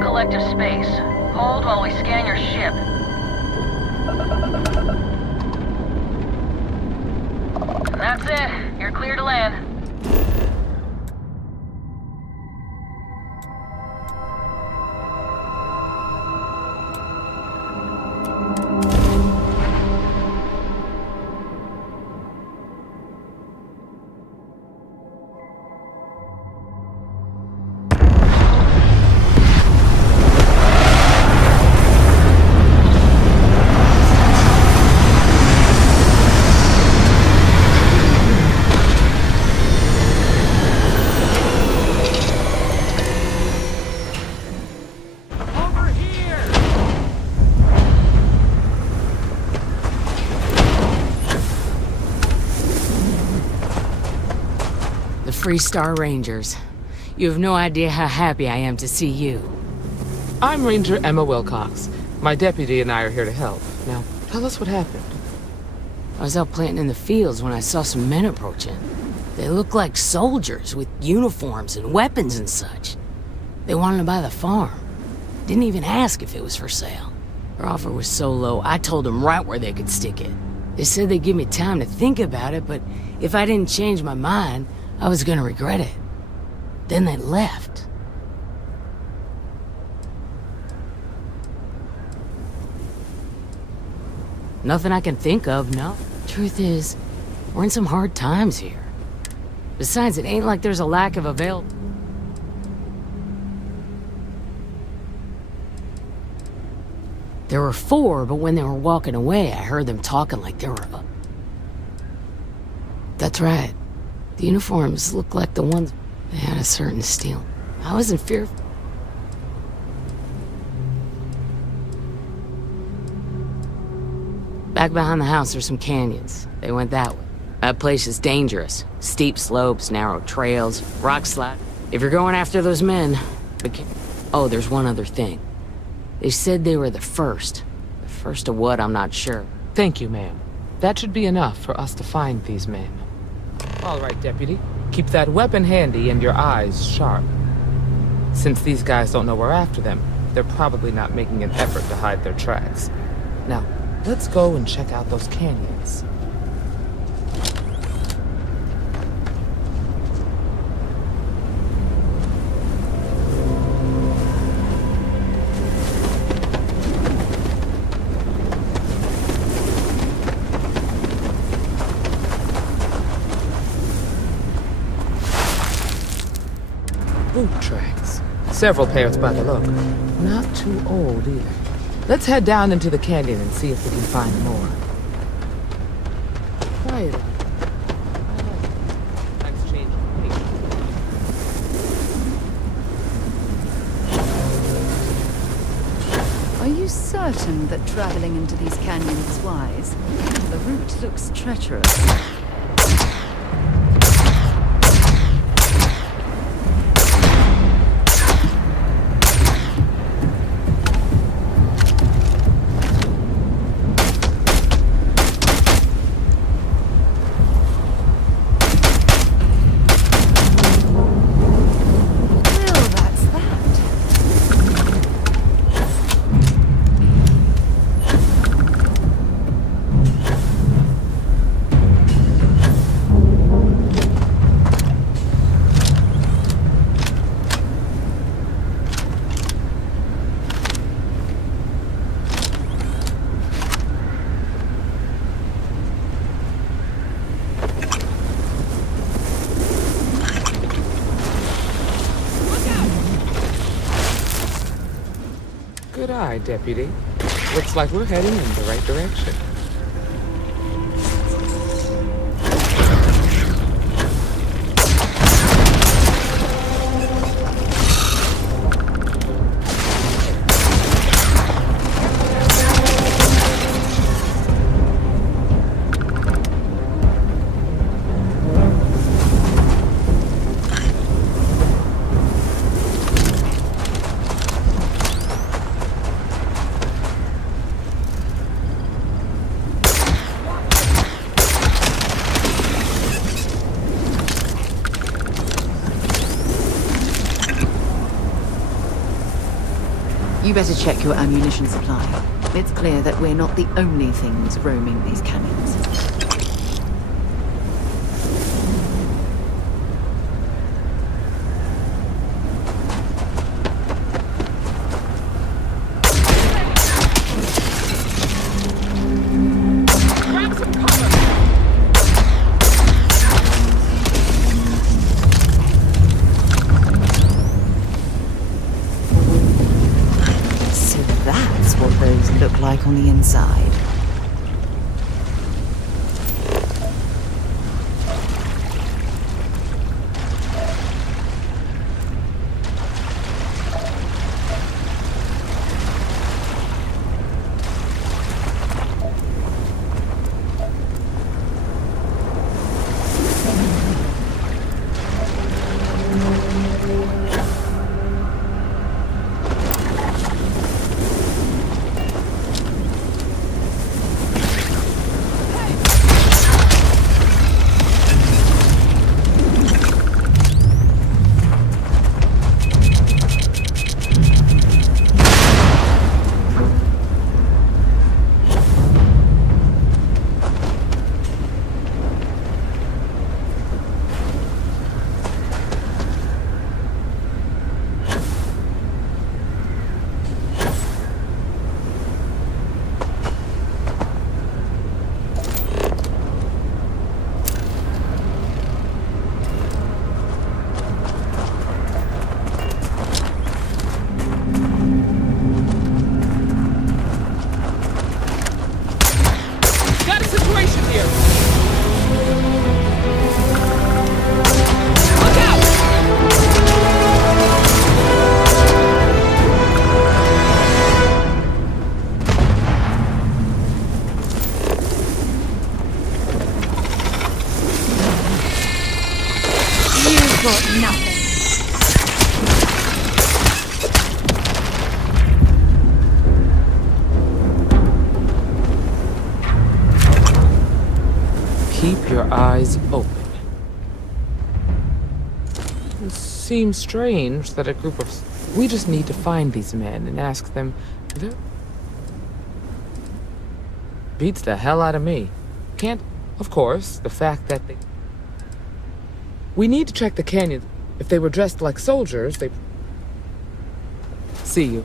Collective space. Hold while we scan your ship. And that's it. You're clear to land. Free Star Rangers. You have no idea how happy I am to see you. I'm Ranger Emma Wilcox. My deputy and I are here to help. Now, tell us what happened. I was out planting in the fields when I saw some men approaching. They looked like soldiers with uniforms and weapons and such. They wanted to buy the farm. Didn't even ask if it was for sale. Their offer was so low, I told them right where they could stick it. They said they'd give me time to think about it, but if I didn't change my mind, I was gonna regret it. Then they left. Nothing I can think of, no. Truth is, we're in some hard times here. Besides, it ain't like there's a lack of avail. There were 4, but when they were walking away, I heard them talking like there were... That's right. The uniforms looked like the ones... They had a certain steel. I wasn't fearful. Back behind the house are some canyons. They went that way. That place is dangerous. Steep slopes, narrow trails, rock slide. If you're going after those men... Oh, there's one other thing. They said they were the first. The first of what, I'm not sure. Thank you, ma'am. That should be enough for us to find these men. All right, Deputy. Keep that weapon handy and your eyes sharp. Since these guys don't know we're after them, they're probably not making an effort to hide their tracks. Now, let's go and check out those canyons. Boot tracks. Several pairs by the look. Not too old either. Let's head down into the canyon and see if we can find more. Quiet. Times change. Are you certain that traveling into these canyons is wise? The route looks treacherous. Good eye, Deputy. Looks like we're heading in the right direction. You better check your ammunition supply. It's clear that we're not the only things roaming these canyons. Like on the inside. Keep your eyes open. It seems strange that a group of... We just need to find these men and ask them... Beats the hell out of me. Can't... Of course, the fact that they... We need to check the canyon. If they were dressed like soldiers, they... See you.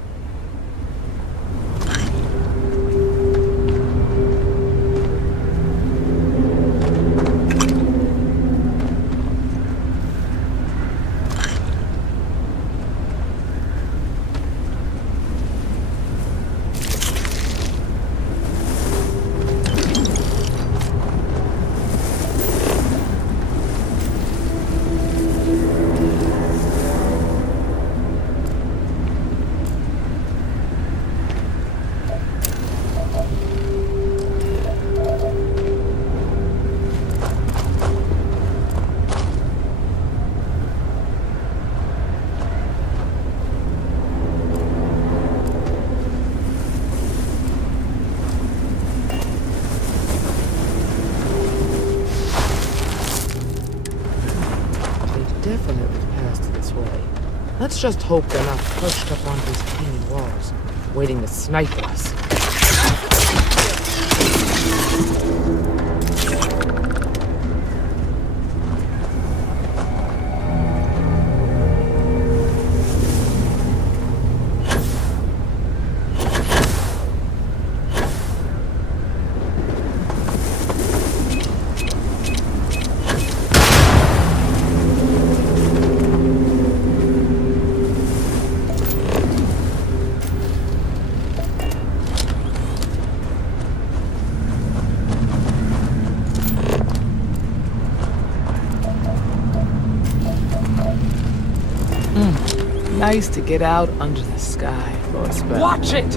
Let's just hope they're not perched up on these canyon walls, waiting to snipe us. Nice to get out under the sky for a spell. Watch it!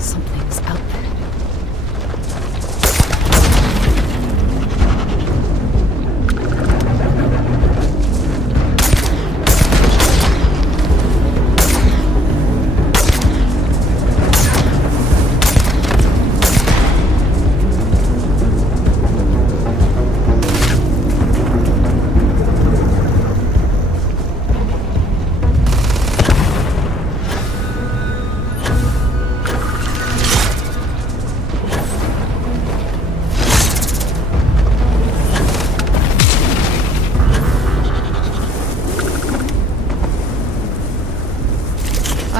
Something's out there.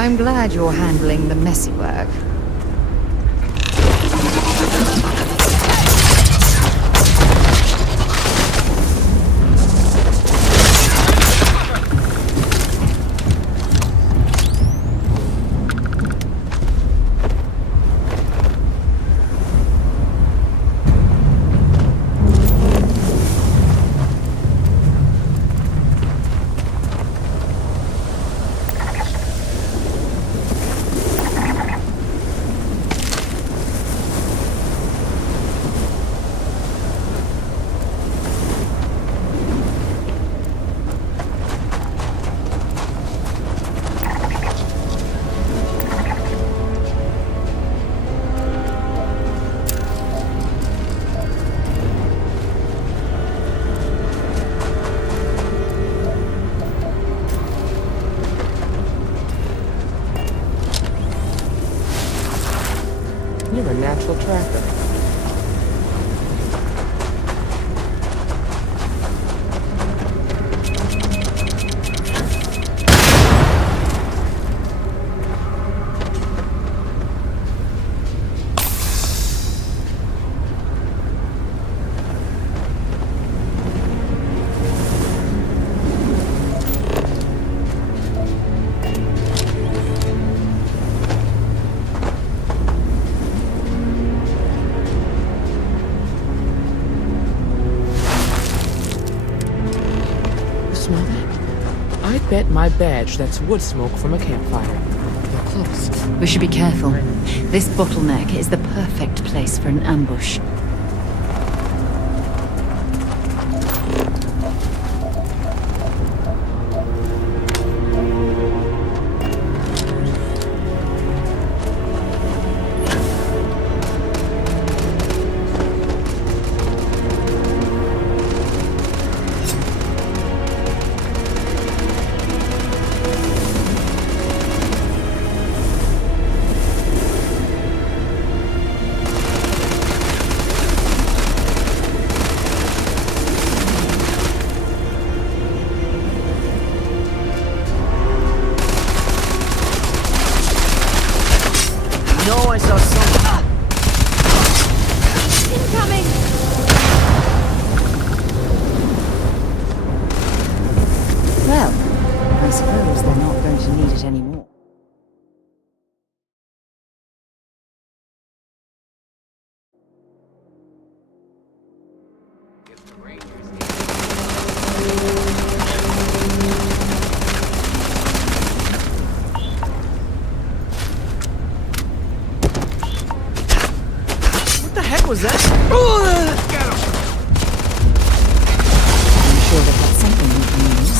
I'm glad you're handling the messy work. You're a natural tracker. Smell that? I bet my badge that's wood smoke from a campfire. They're close. We should be careful. This bottleneck is the perfect place for an ambush. I saw something. Incoming! Well, I suppose they're not going to need it anymore. What the heck was that? I'm sure they've got something we can use.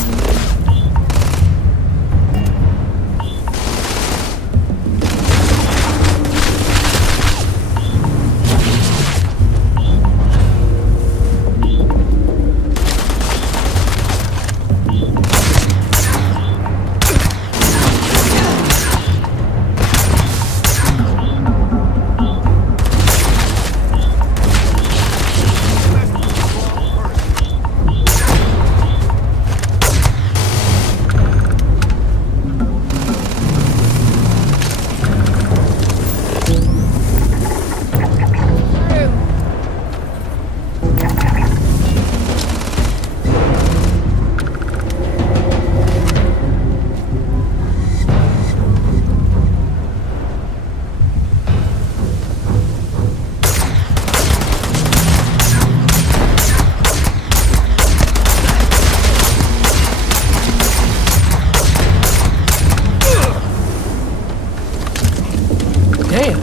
Damn,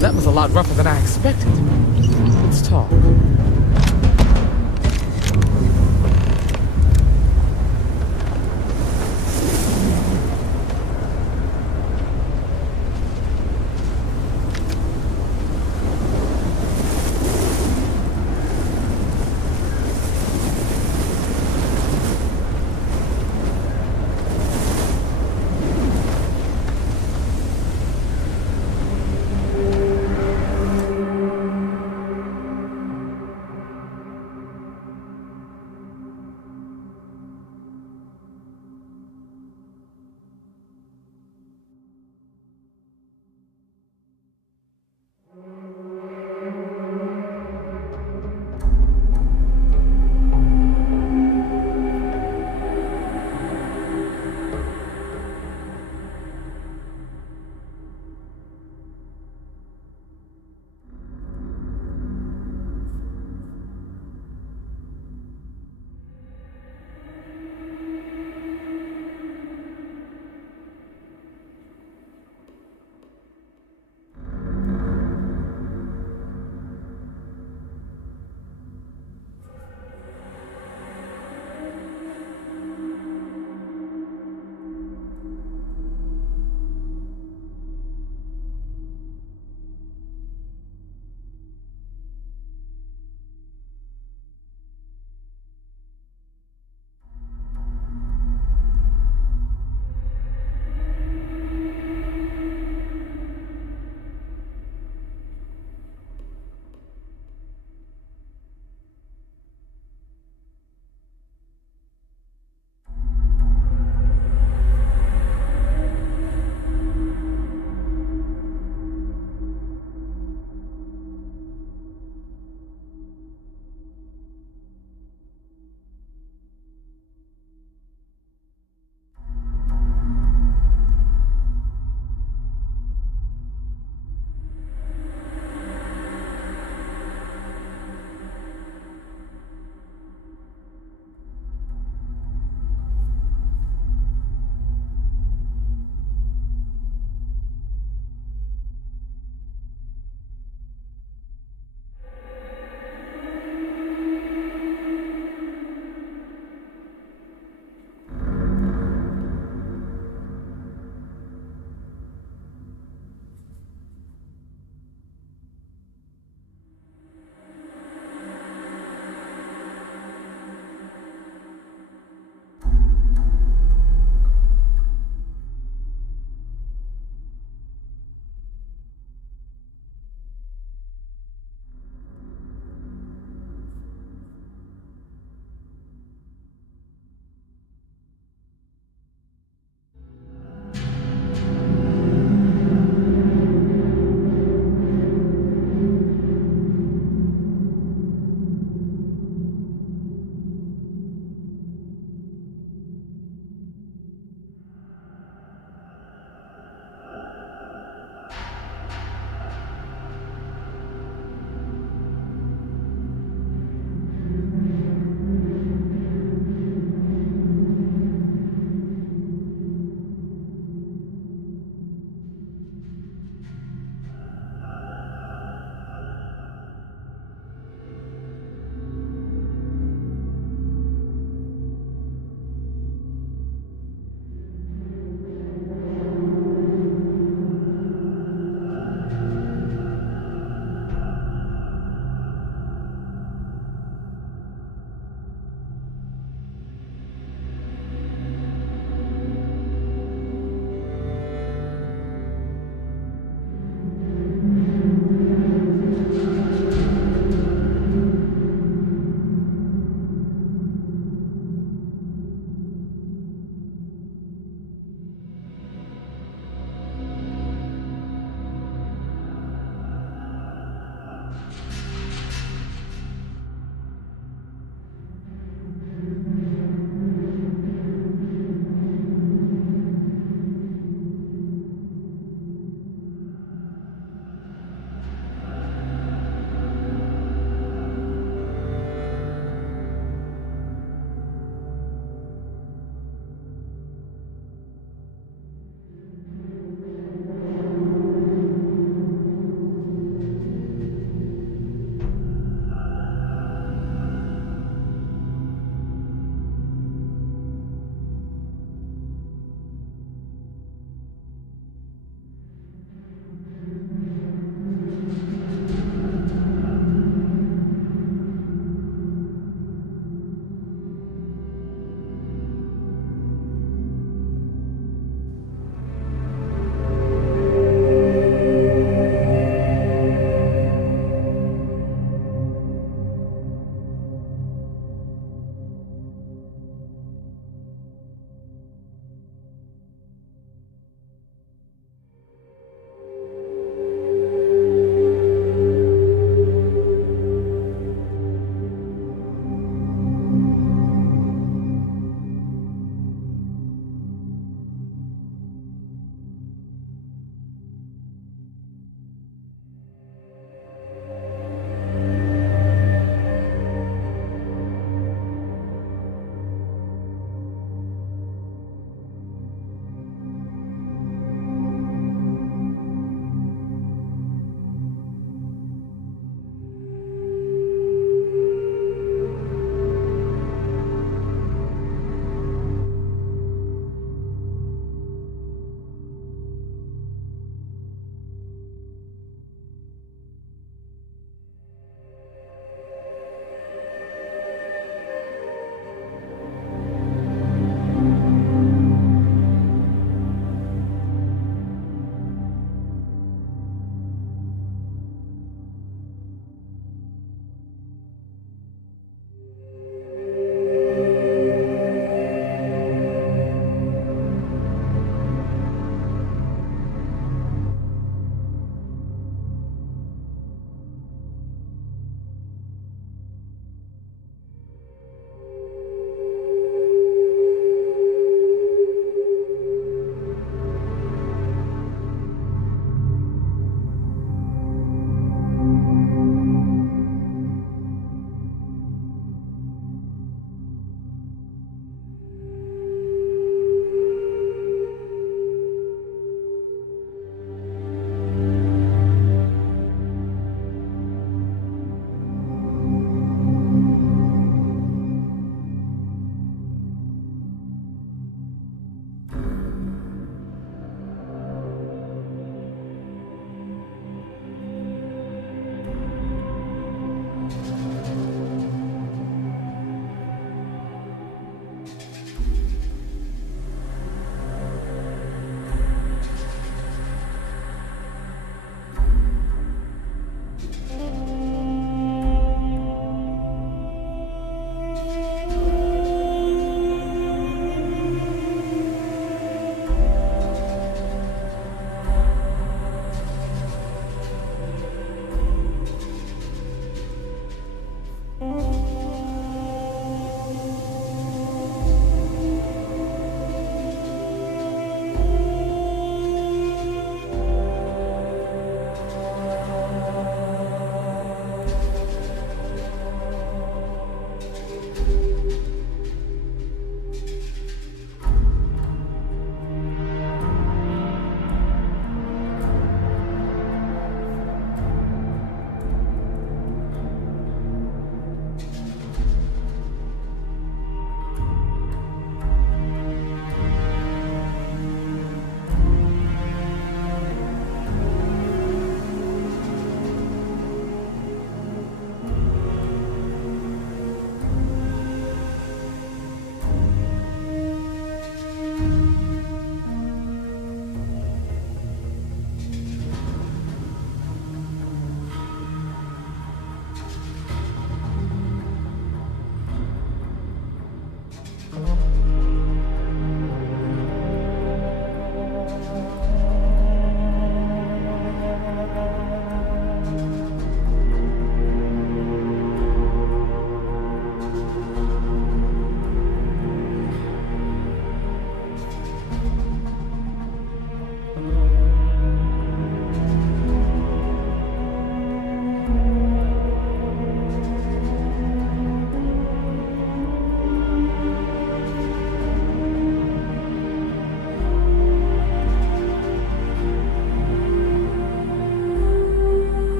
that was a lot rougher than I expected. Let's talk.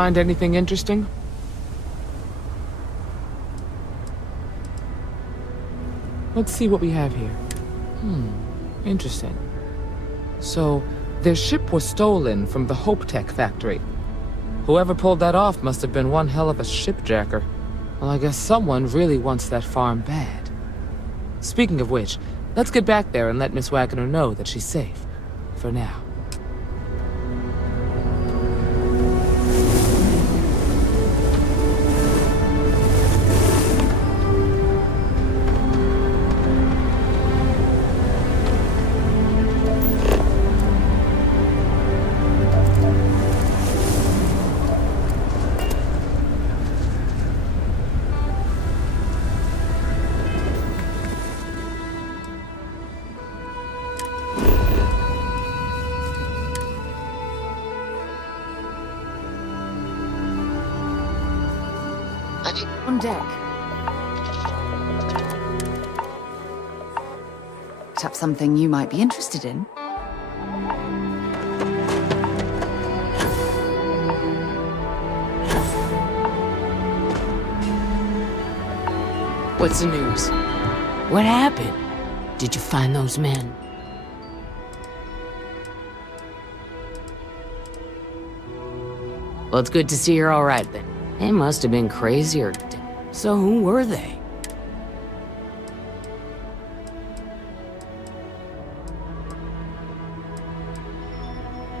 find anything interesting? Let's see what we have here. Interesting. So, their ship was stolen from the Hope Tech factory. Whoever pulled that off must have been one hell of a shipjacker. Well, I guess someone really wants that farm bad. Speaking of which, let's get back there and let Miss Wagner know that she's safe. For now. On deck. Picked up something you might be interested in. What's the news? What happened? Did you find those men? Well, it's good to see you're all right then. They must have been crazy or... So who were they?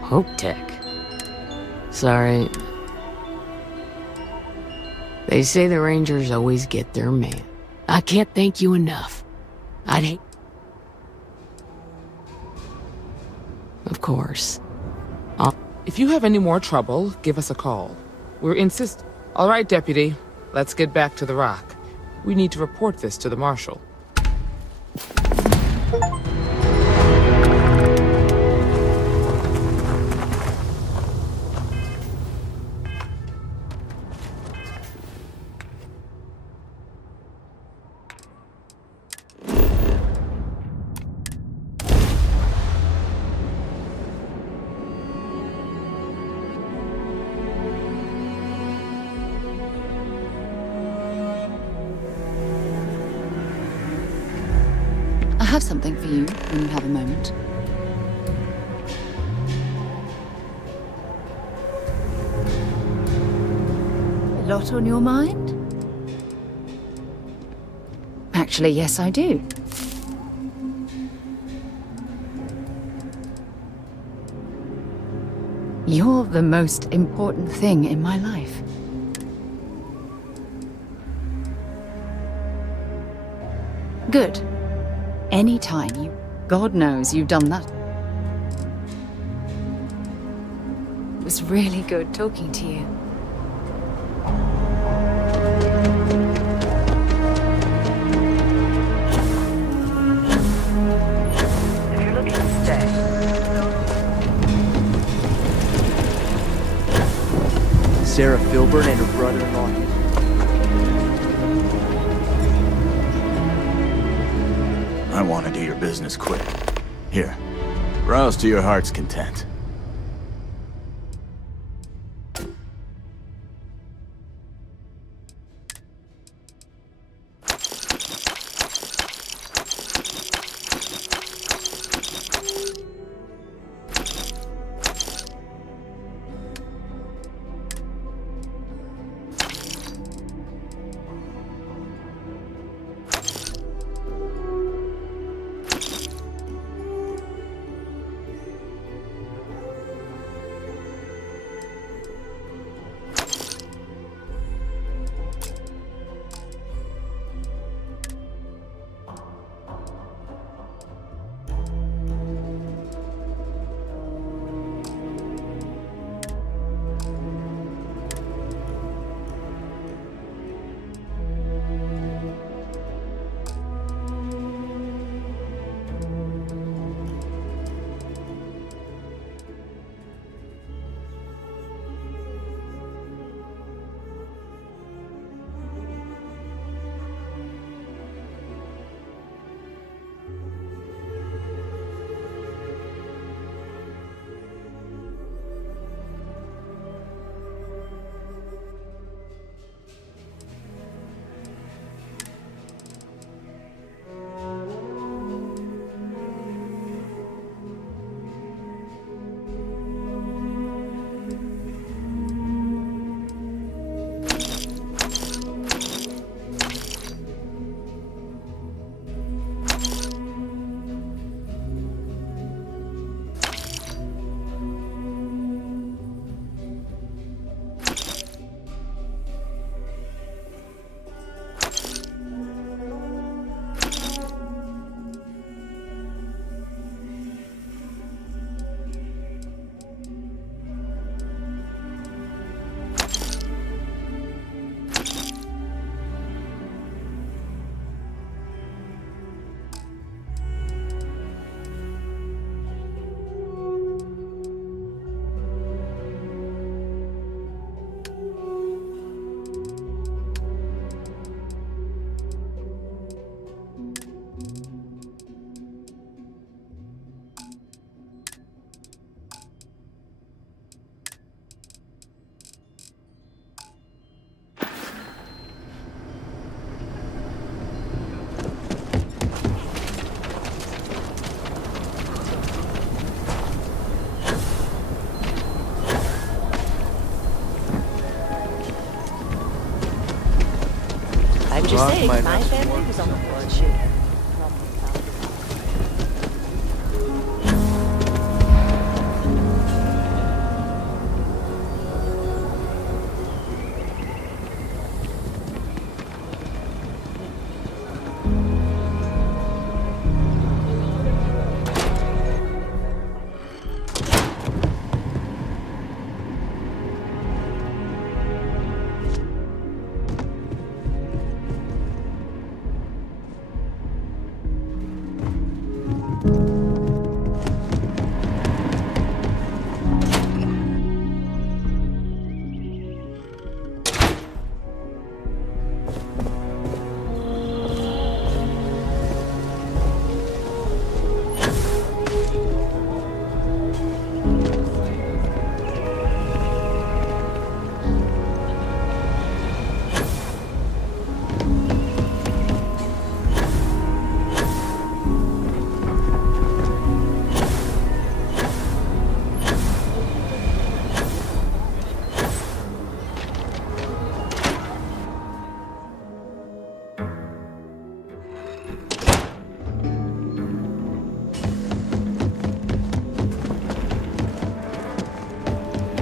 Hope Tech. Sorry. They say the Rangers always get their man. I can't thank you enough. I'd hate... Of course. If you have any more trouble, give us a call. We're insist... All right, Deputy. Let's get back to the rock. We need to report this to the Marshal. I have something for you when you have a moment. A lot on your mind? Actually, yes, I do. You're the most important thing in my life. Good. Anytime you... God knows you've done that. It was really good talking to you. If you're looking to stay, Sarah Filburn and her brother-in-law. I want to do your business quick. Here, browse to your heart's content. rock say my my nuts family more was for on the some board reason. shooting.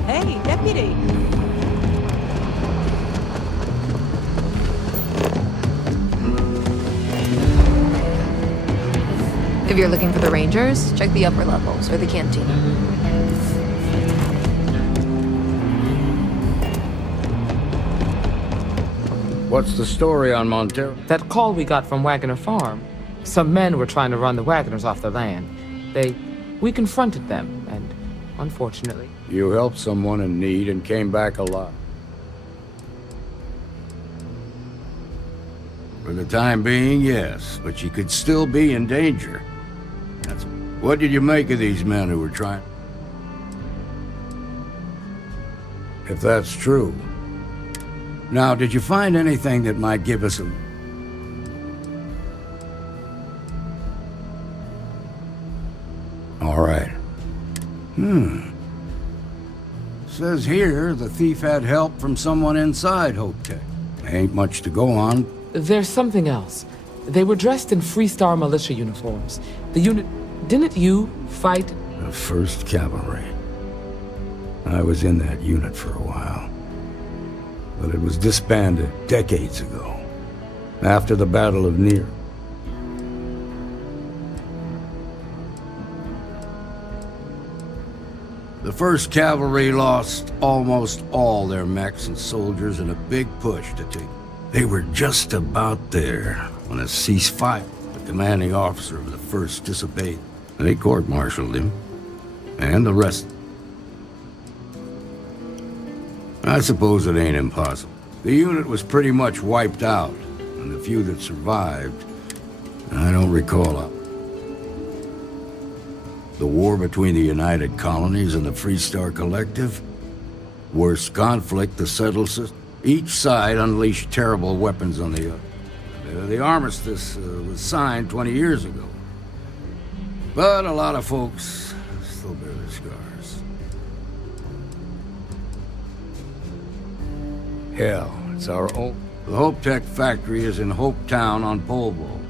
Hey, deputy! If you're looking for the Rangers, check the upper levels or the canteen. What's the story on Montero? That call we got from Wagoner Farm. Some men were trying to run the Wagoners off their land. We confronted them, and unfortunately... You helped someone in need and came back alive. For the time being, yes, but you could still be in danger. What did you make of these men who were trying? If that's true. Now, did you find anything that might give us a... All right. Says here the thief had help from someone inside Hope Tech. Ain't much to go on. There's something else. They were dressed in Freestar militia uniforms. The unit... Didn't you fight? The 1st Cavalry. I was in that unit for a while. But it was disbanded decades ago. After the Battle of Near. The 1st Cavalry lost almost all their mechs and soldiers in a big push to take. They were just about there when a ceasefire. The commanding officer of the 1st disobeyed. They court-martialed him. And the rest. I suppose it ain't impossible. The unit was pretty much wiped out, and the few that survived, I don't recall. The war between the United Colonies and the Freestar Collective? Worst conflict the settled system. Each side unleashed terrible weapons on the other. The armistice was signed 20 years ago. But a lot of folks still bear their scars. Hell, it's our own. The Hope Tech factory is in Hope Town on Polvo.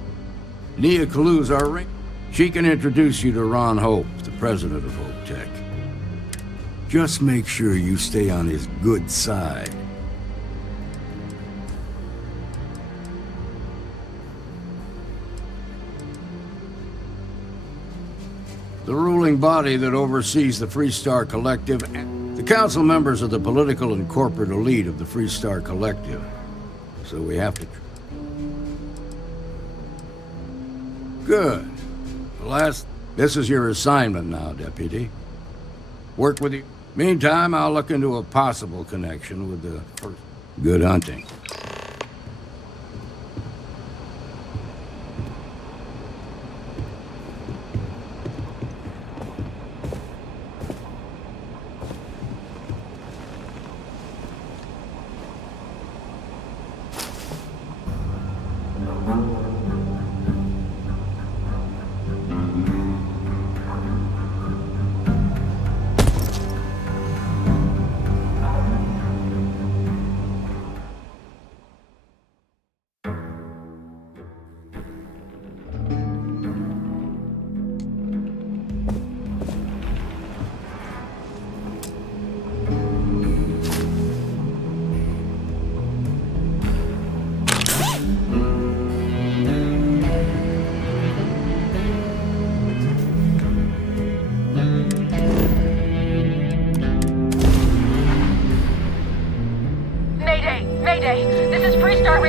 Nia Kalu's our ring. She can introduce you to Ron Hope, the president of Hope Tech. Just make sure you stay on his good side. The ruling body that oversees the Freestar Collective and the council members of the political and corporate elite of the Freestar Collective. So we have to... Good. This is your assignment now, Deputy. Work with you. Meantime, I'll look into a possible connection with the first. Good hunting.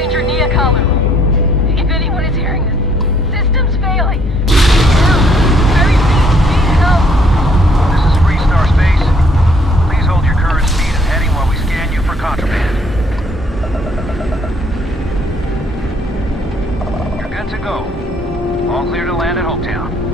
Ranger Niakalu. If anyone is hearing this, system's failing. Help! I repeat, need help! This is Freestar Space. Please hold your current speed and heading while we scan you for contraband. You're good to go. All clear to land at Hopetown.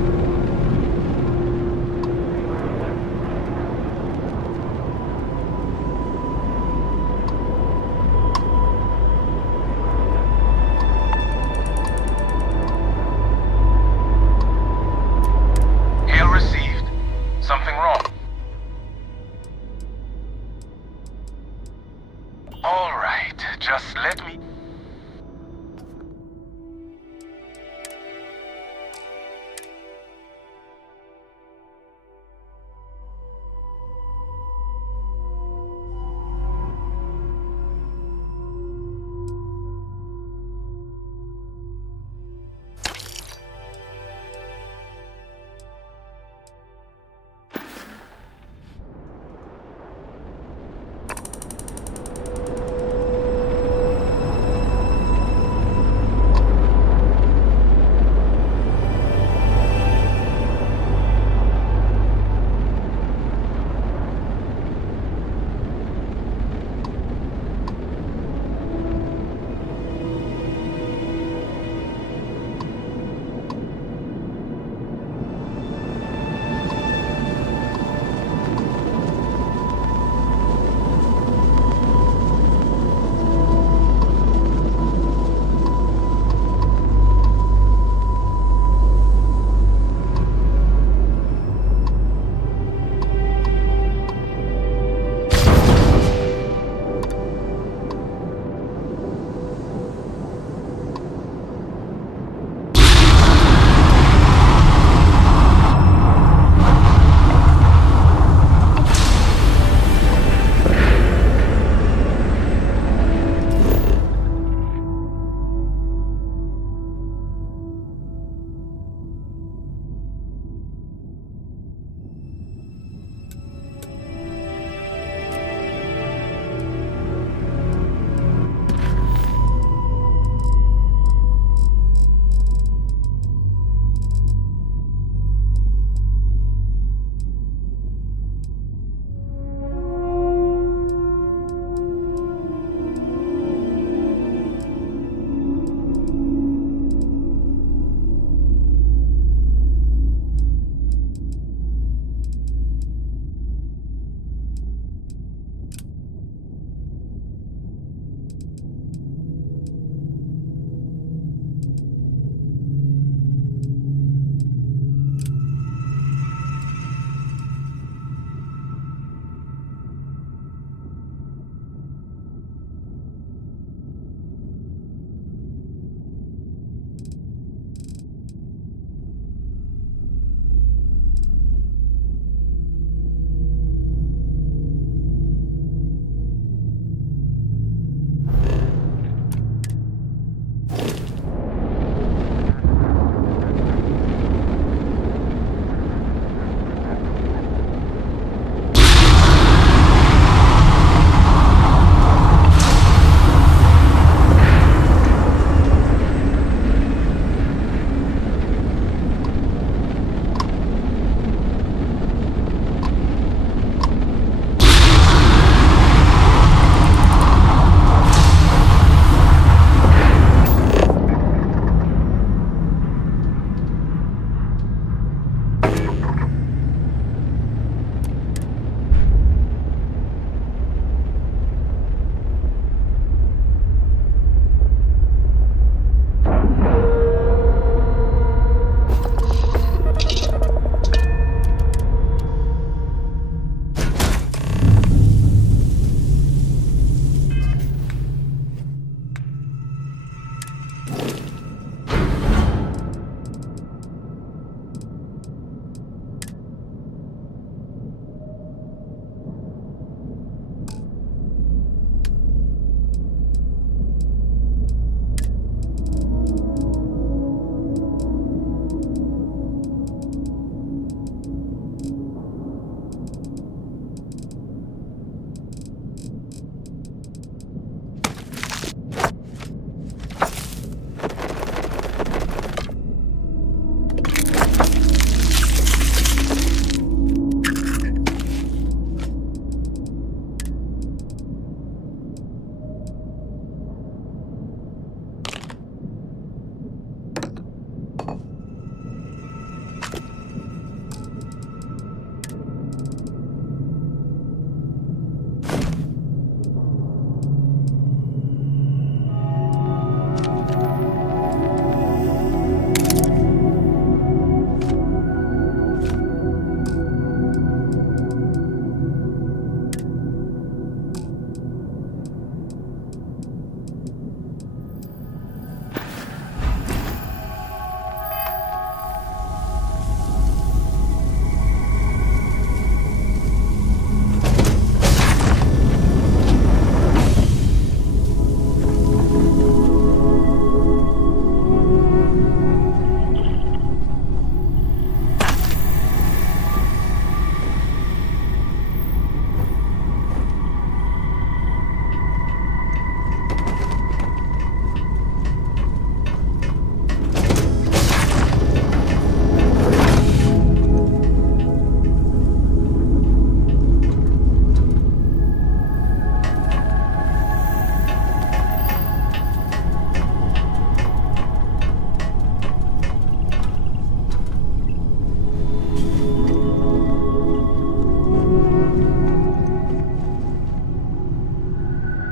Hail received. Something wrong. All right, just let me...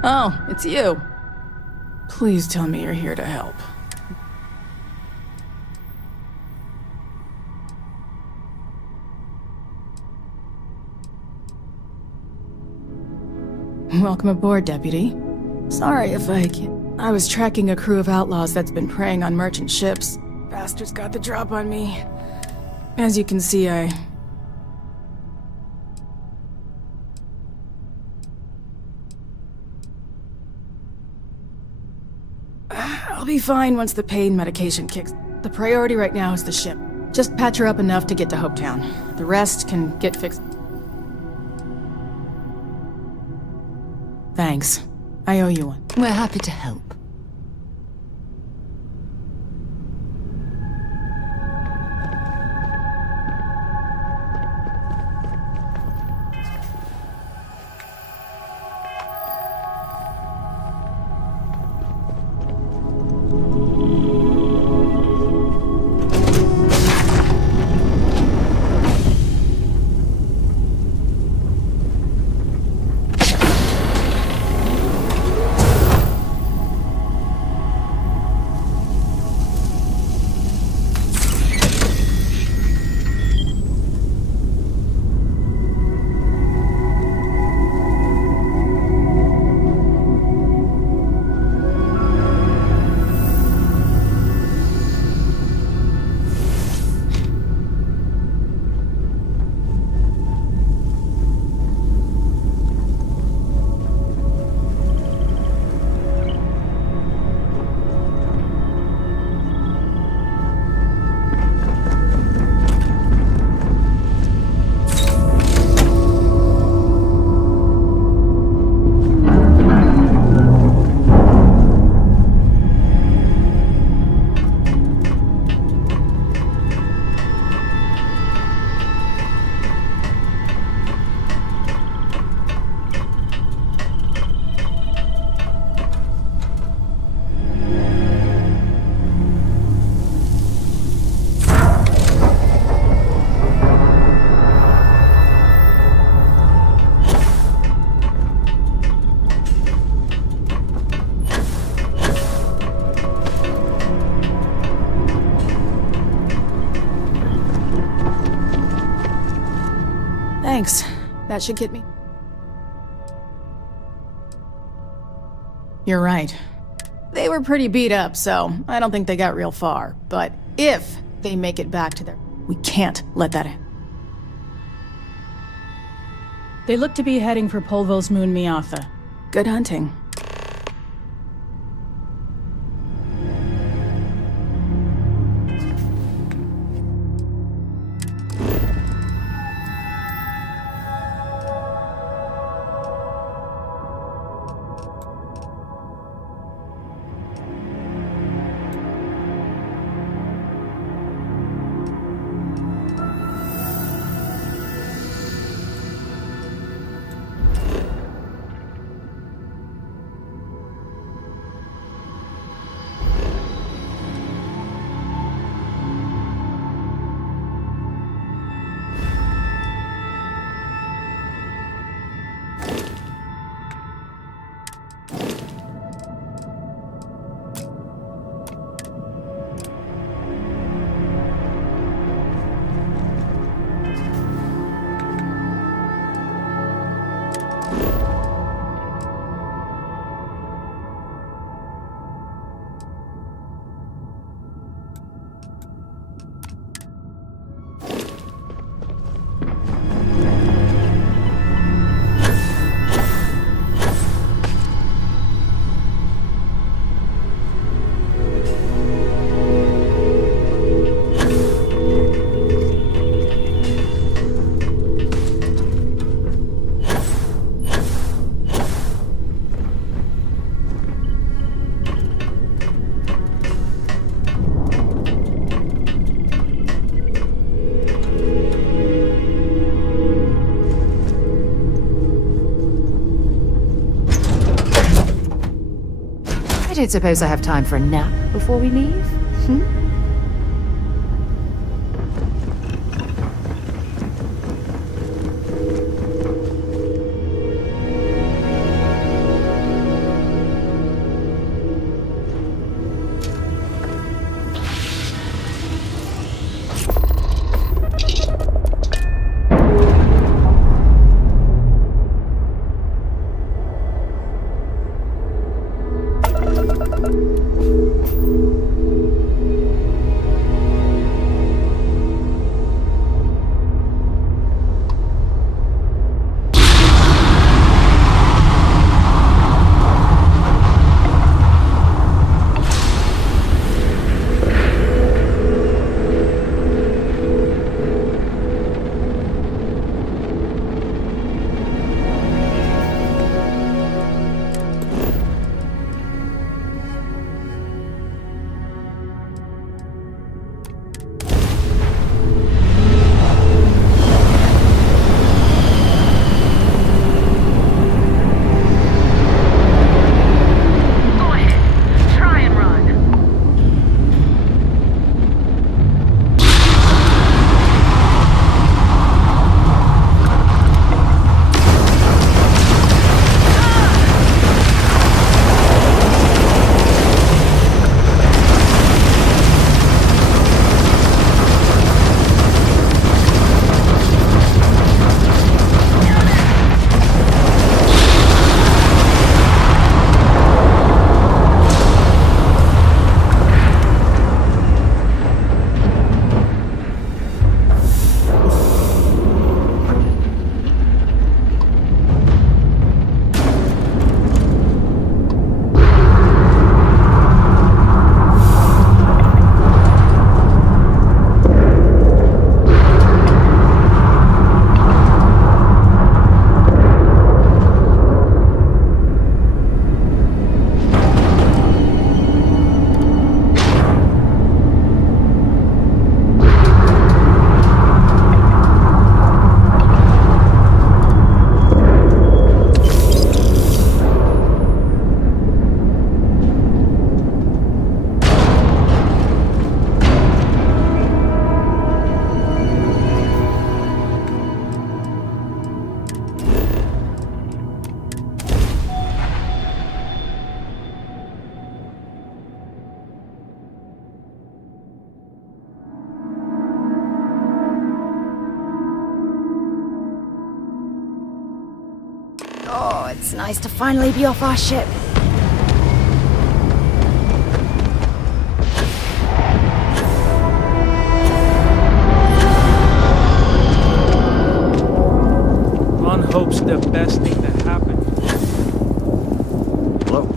Oh, it's you. Please tell me you're here to help. Welcome aboard, Deputy. Sorry if I can't. I was tracking a crew of outlaws that's been preying on merchant ships. Bastards got the drop on me. As you can see, I'll be fine once the pain medication kicks. The priority right now is the ship. Just patch her up enough to get to Hopetown. The rest can get fixed. Thanks. I owe you one. We're happy to help. Thanks. That should get me. You're right. They were pretty beat up, so I don't think they got real far. But if they make it back to their... We can't let that happen. They look to be heading for Polvo's moon Miatha. Good hunting. I don't suppose I have time for a nap before we leave? it's nice to finally be off our ship. One hopes the best thing that happened. Hello.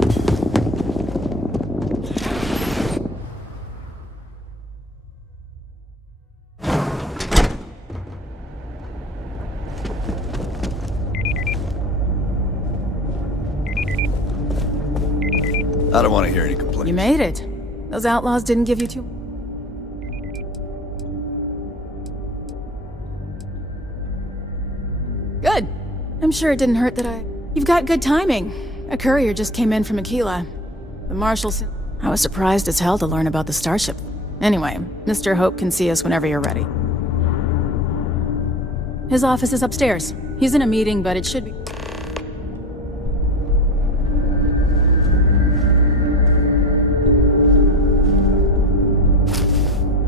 I don't want to hear any complaints. You made it. Those outlaws didn't give you too... Good. I'm sure it didn't hurt that I... You've got good timing. A courier just came in from Aquila. The marshals... I was surprised as hell to learn about the starship. Anyway, Mr. Hope can see us whenever you're ready. His office is upstairs. He's in a meeting, but it should be...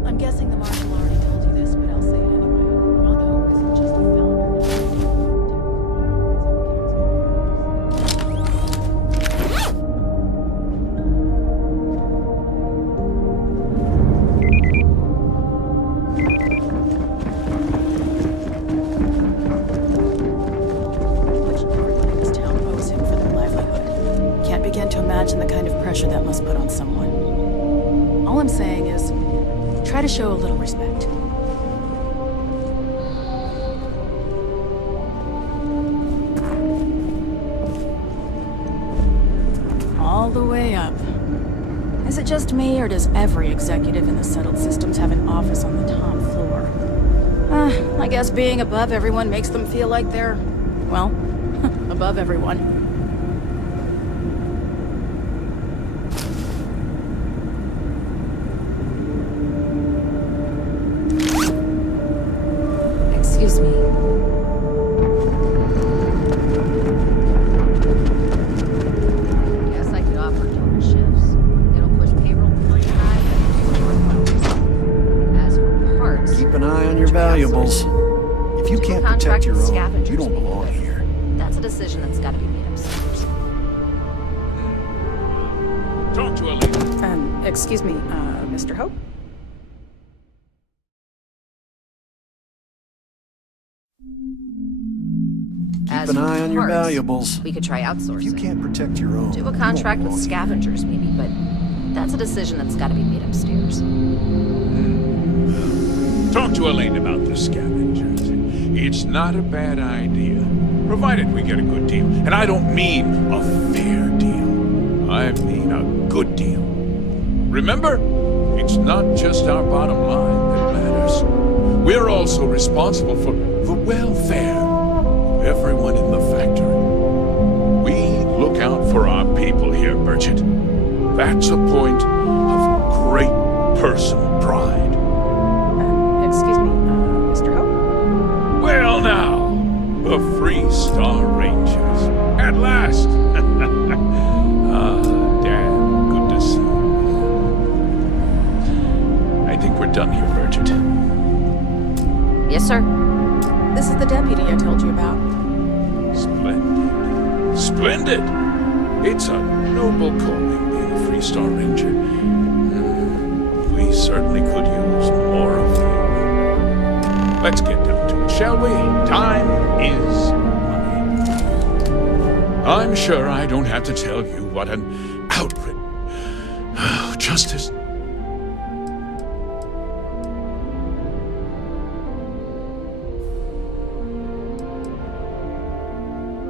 I'm guessing the marshal already told you this, but I'll say it anyway. Ron Hope isn't just the founder. Much everyone in this town owes him for their livelihood. Can't begin to imagine the kind of pressure that must put on someone. All I'm saying is, try to show a little respect. All the way up. Is it just me, or does every executive in the settled systems have an office on the top floor? I guess being above everyone makes them feel like they're, well, above everyone. Excuse me. Guess I could offer total shifts. It'll push payroll pretty high, but as for parts... Keep an eye on your valuables. If you Do a can't contract protect your with own, scavengers, you don't maybe, belong but here. That's a decision that's gotta be made upstairs. Talk to her later. Excuse me, Mr. Hope? As Keep an for eye on your parts, valuables. we could try outsourcing. If you can't protect your own, Do you a don't contract with belong here. scavengers, maybe, but that's a decision that's gotta be made upstairs. Talk to Elaine about the scavengers. It's not a bad idea, provided we get a good deal. And I don't mean a fair deal. I mean a good deal. Remember, it's not just our bottom line that matters. We're also responsible for the welfare of everyone in the factory. We look out for our people here, Bridget. That's a point of great personal pride. Excuse me, Mr. Hope? Well now, the Free Star Rangers. At last! Damn, good to see you. I think we're done here, Bridget. Yes, sir. This is the deputy I told you about. Splendid. Splendid! It's a noble calling, being a Free Star Ranger. We certainly could use more of you. Let's get down to it, shall we? Time is money. I'm sure I don't have to tell you what an outrage. Oh, justice.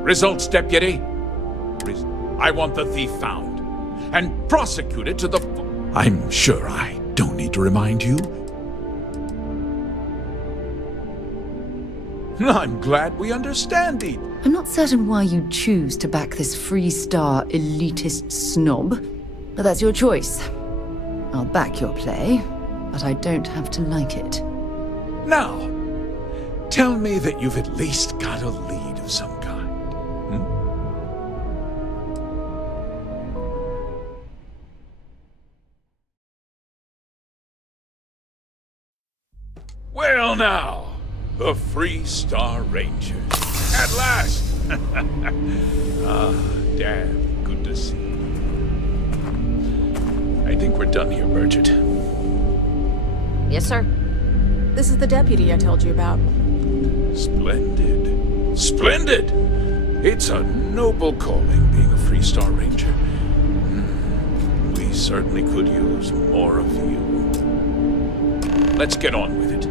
Results, Deputy. I want the thief found and prosecuted to the... I'm sure I don't need to remind you. I'm glad we understand it. I'm not certain why you choose to back this Free Star elitist snob, but that's your choice. I'll back your play, but I don't have to like it. Now, tell me that you've at least got a lead of some kind. Well now, the Free Star Rangers. At last, Damn, good to see you. I think we're done here, Bridget. Yes, sir. This is the deputy I told you about. Splendid. Splendid! It's a noble calling, being a Freestar Ranger. We certainly could use more of you. Let's get on with it.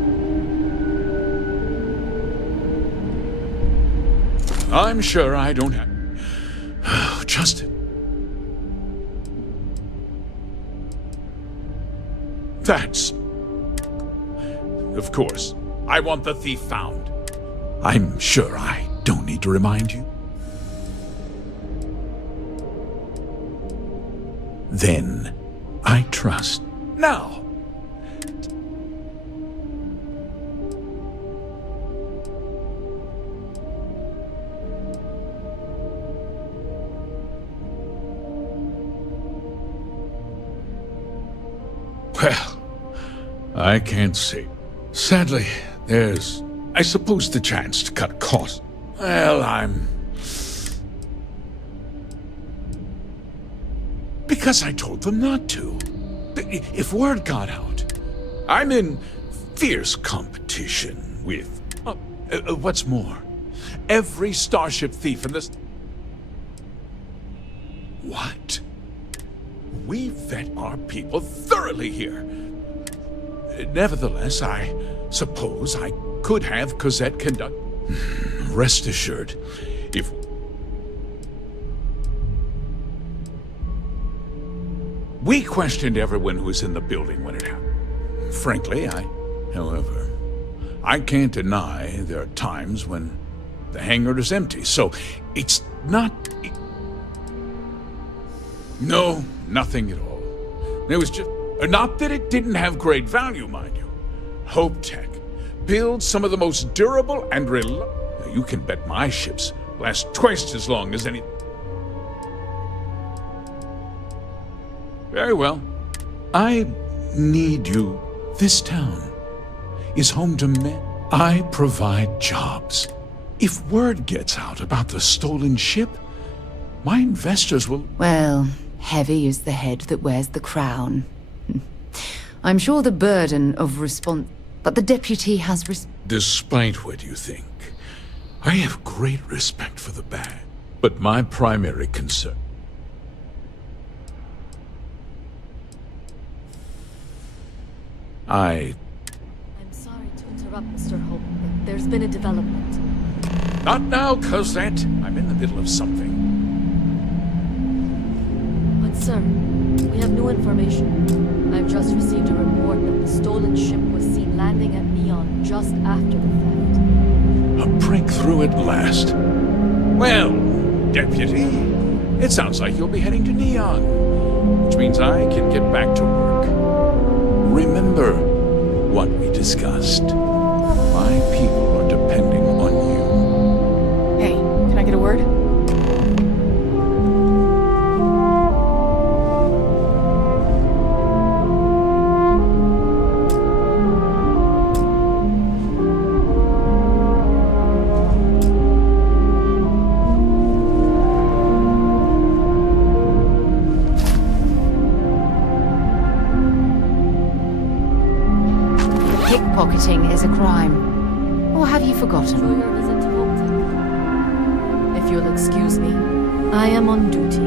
I'm sure I don't have... Justin. That's... Of course. I want the thief found. I'm sure I don't need to remind you. Then, I trust. Now. Well, I can't say. Sadly, there's, I suppose, the chance to cut costs. Well, because I told them not to. If word got out, I'm in fierce competition with, what's more, every starship thief in this... What? We vet our people thoroughly here. Nevertheless, I suppose I could have Cosette conduct... Rest assured, if... We questioned everyone who was in the building when it happened. Frankly, however, I can't deny there are times when the hangar is empty, so it's not... No, nothing at all. It was just... Not that it didn't have great value, mind you. Hope Tech builds some of the most durable and reliable... You can bet my ships last twice as long as any... Very well. I need you. This town is home to men. I provide jobs. If word gets out about the stolen ship, my investors will... Well, heavy is the head that wears the crown. I'm sure the burden of response... But the deputy has... Despite what you think, I have great respect for the band. But my primary concern... I'm sorry to interrupt, Mr. Hope, but there's been a development. Not now, Cosette. I'm in the middle of something. But sir, we have new information. I've just received a report that the stolen ship was seen landing at Neon just after the theft. A breakthrough at last. Well, Deputy, it sounds like you'll be heading to Neon, which means I can get back to work. Remember what we discussed. My people are depending on you. Hey, can I get a word? Pickpocketing is a crime. Or have you forgotten? Enjoy your visit to Hope Tech. If you'll excuse me, I am on duty.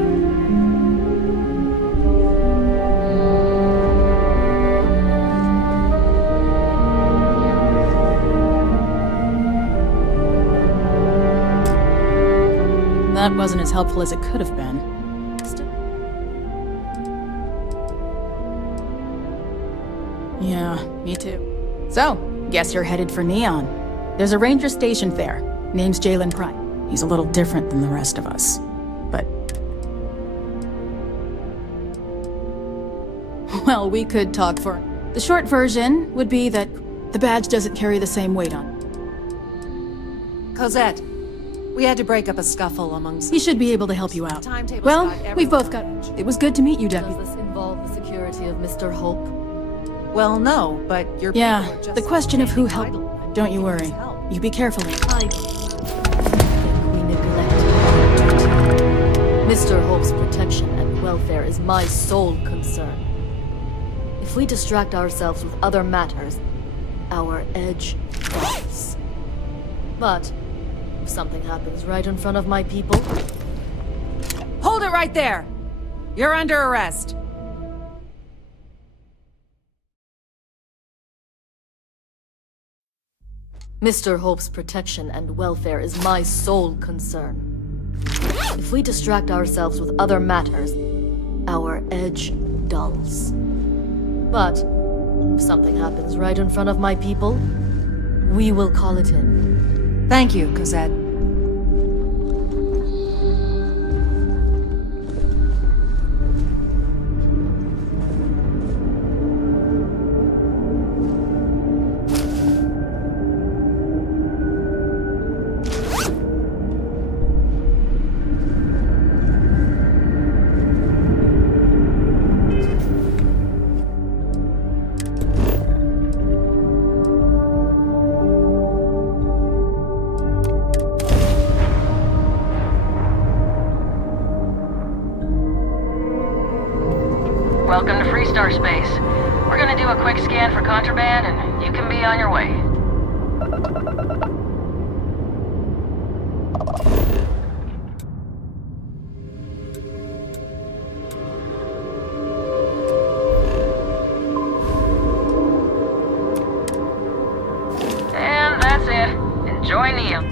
That wasn't as helpful as it could have been. Yeah, me too. So, guess you're headed for Neon. There's a ranger stationed there. Name's Jalen Price. He's a little different than the rest of us. But... well, we could talk for... The short version would be that the badge doesn't carry the same weight on. Cosette, we had to break up a scuffle amongst... He should be able to help you out. Timetable's Well, got we've both got... everyone. It was good to meet you, Does Deputy. this involve the security of Mr. Hope? Well, no, but your Yeah, people are just the question of who standing helped... idle. Don't you worry. Help. You be careful. I think we neglect Mr. Hope's protection and welfare is my sole concern. If we distract ourselves with other matters, our edge falls. But if something happens right in front of my people... Hold it right there! You're under arrest. Mr. Hope's protection and welfare is my sole concern. If we distract ourselves with other matters, our edge dulls. But if something happens right in front of my people, we will call it in. Thank you, Cosette. Welcome to Freestar Space. We're gonna do a quick scan for contraband, and you can be on your way. And that's it. Enjoy Neo.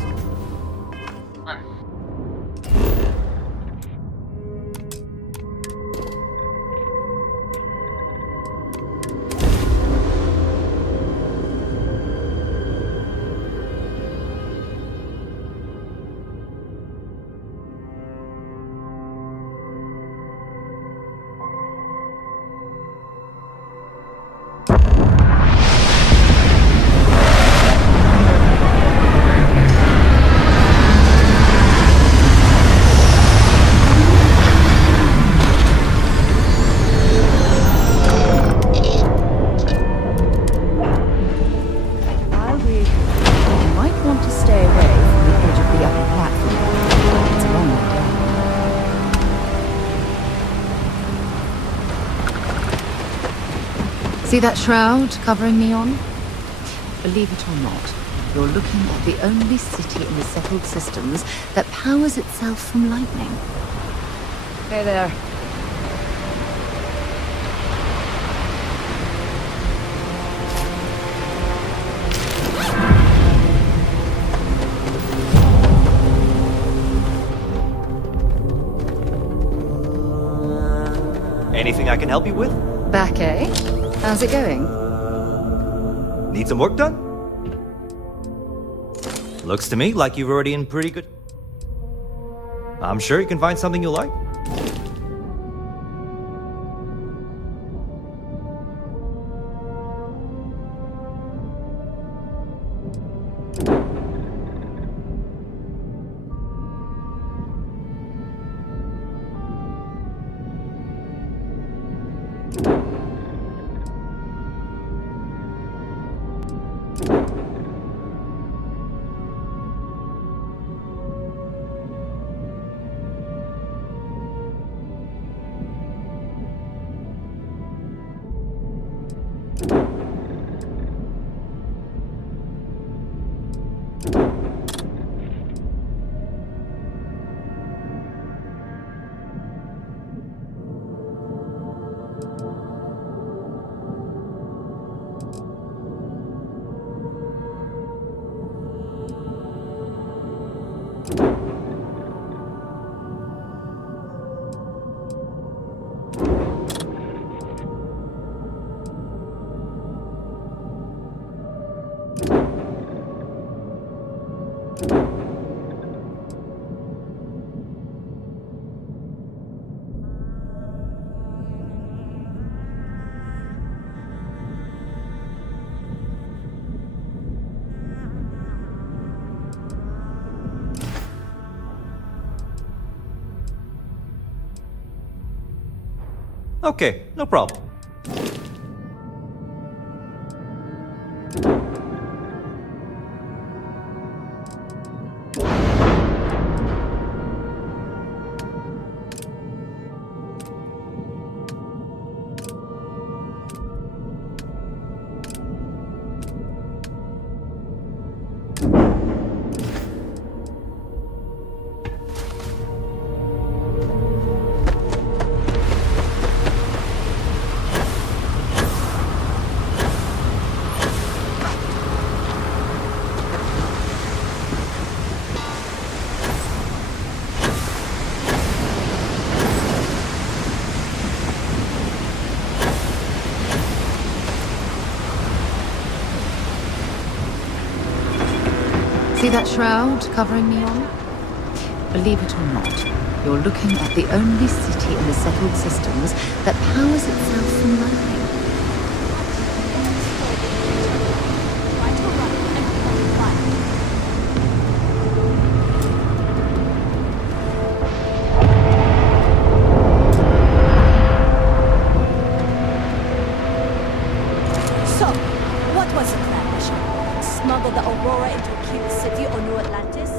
See that shroud covering Neon? Believe it or not, you're looking at the only city in the settled systems that powers itself from lightning. Hey there. Anything I can help you with? Back, eh? How's it going? Need some work done? Looks to me like you're already in pretty good... I'm sure you can find something you like. Okay, no problem. See that shroud covering Neon? Believe it or not, you're looking at the only city in the settled systems that powers itself from lightning. So, what was the plan, Mission? Smuggle the Aurora into a cute city on New Atlantis?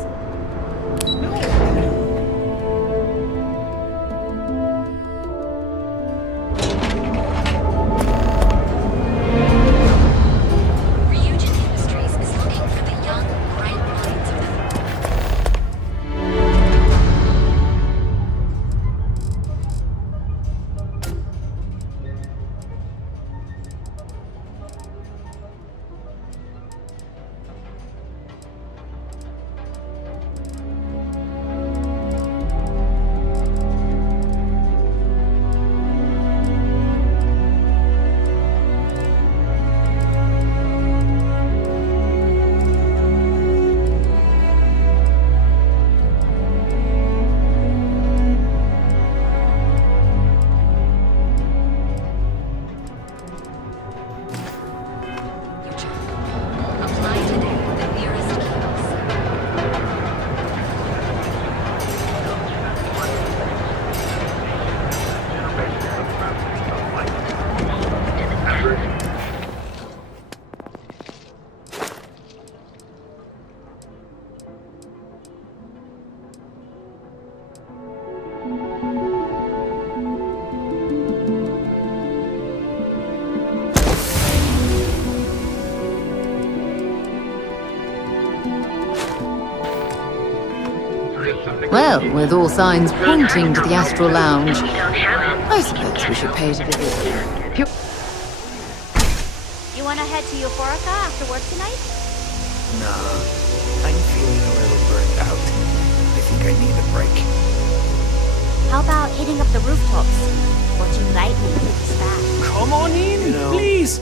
Ryujin Industries is looking for the young, bright minds of the... Apply today at the nearest kiosk. Well, with all signs pointing to the Astral Lounge, I suppose we should pay it a visit. You wanna head to Euphorica after work tonight? Nah, I'm feeling a little burnt out. I think I need a break. How about hitting up the rooftops? Watching lightning hit the sky. Come on in, Please,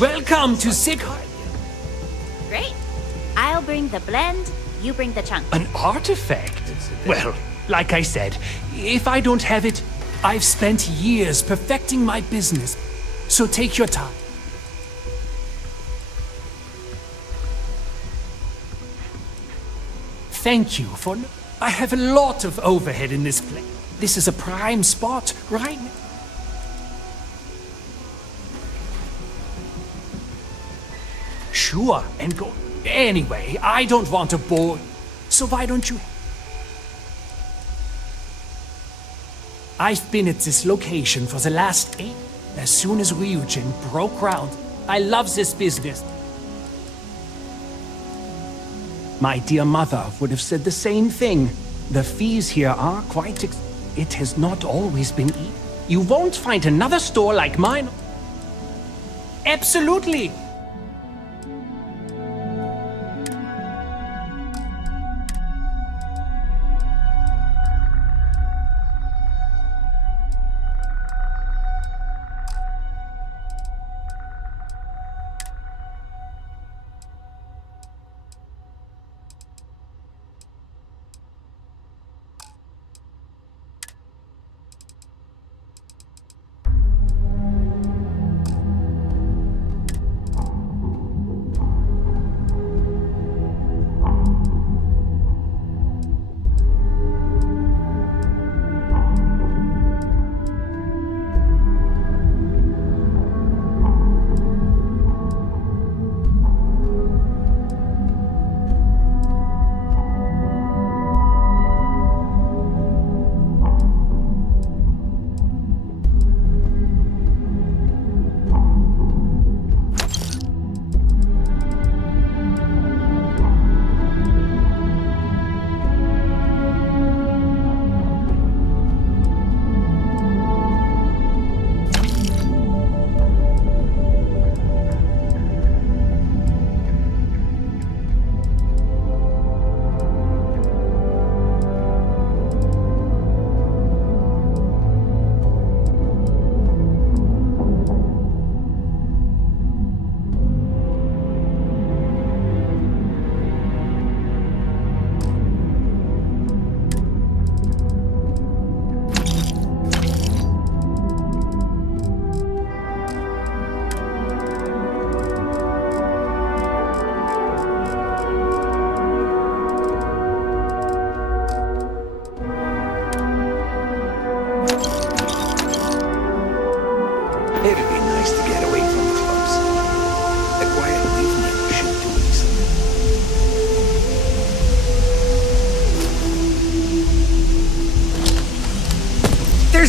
welcome to Sig. Great. I'll bring the blend, you bring the chunk. An artifact? Well, like I said, if I don't have it, I've spent years perfecting my business. So take your time. Thank you for... I have a lot of overhead in this place. This is a prime spot, right? Sure, and go... Anyway, I don't want to bore... So why don't you... I've been at this location for the last 8... As soon as Ryujin broke ground, I love this business. My dear mother would have said the same thing. The fees here are quite it has not always been easy. You won't find another store like mine. Absolutely.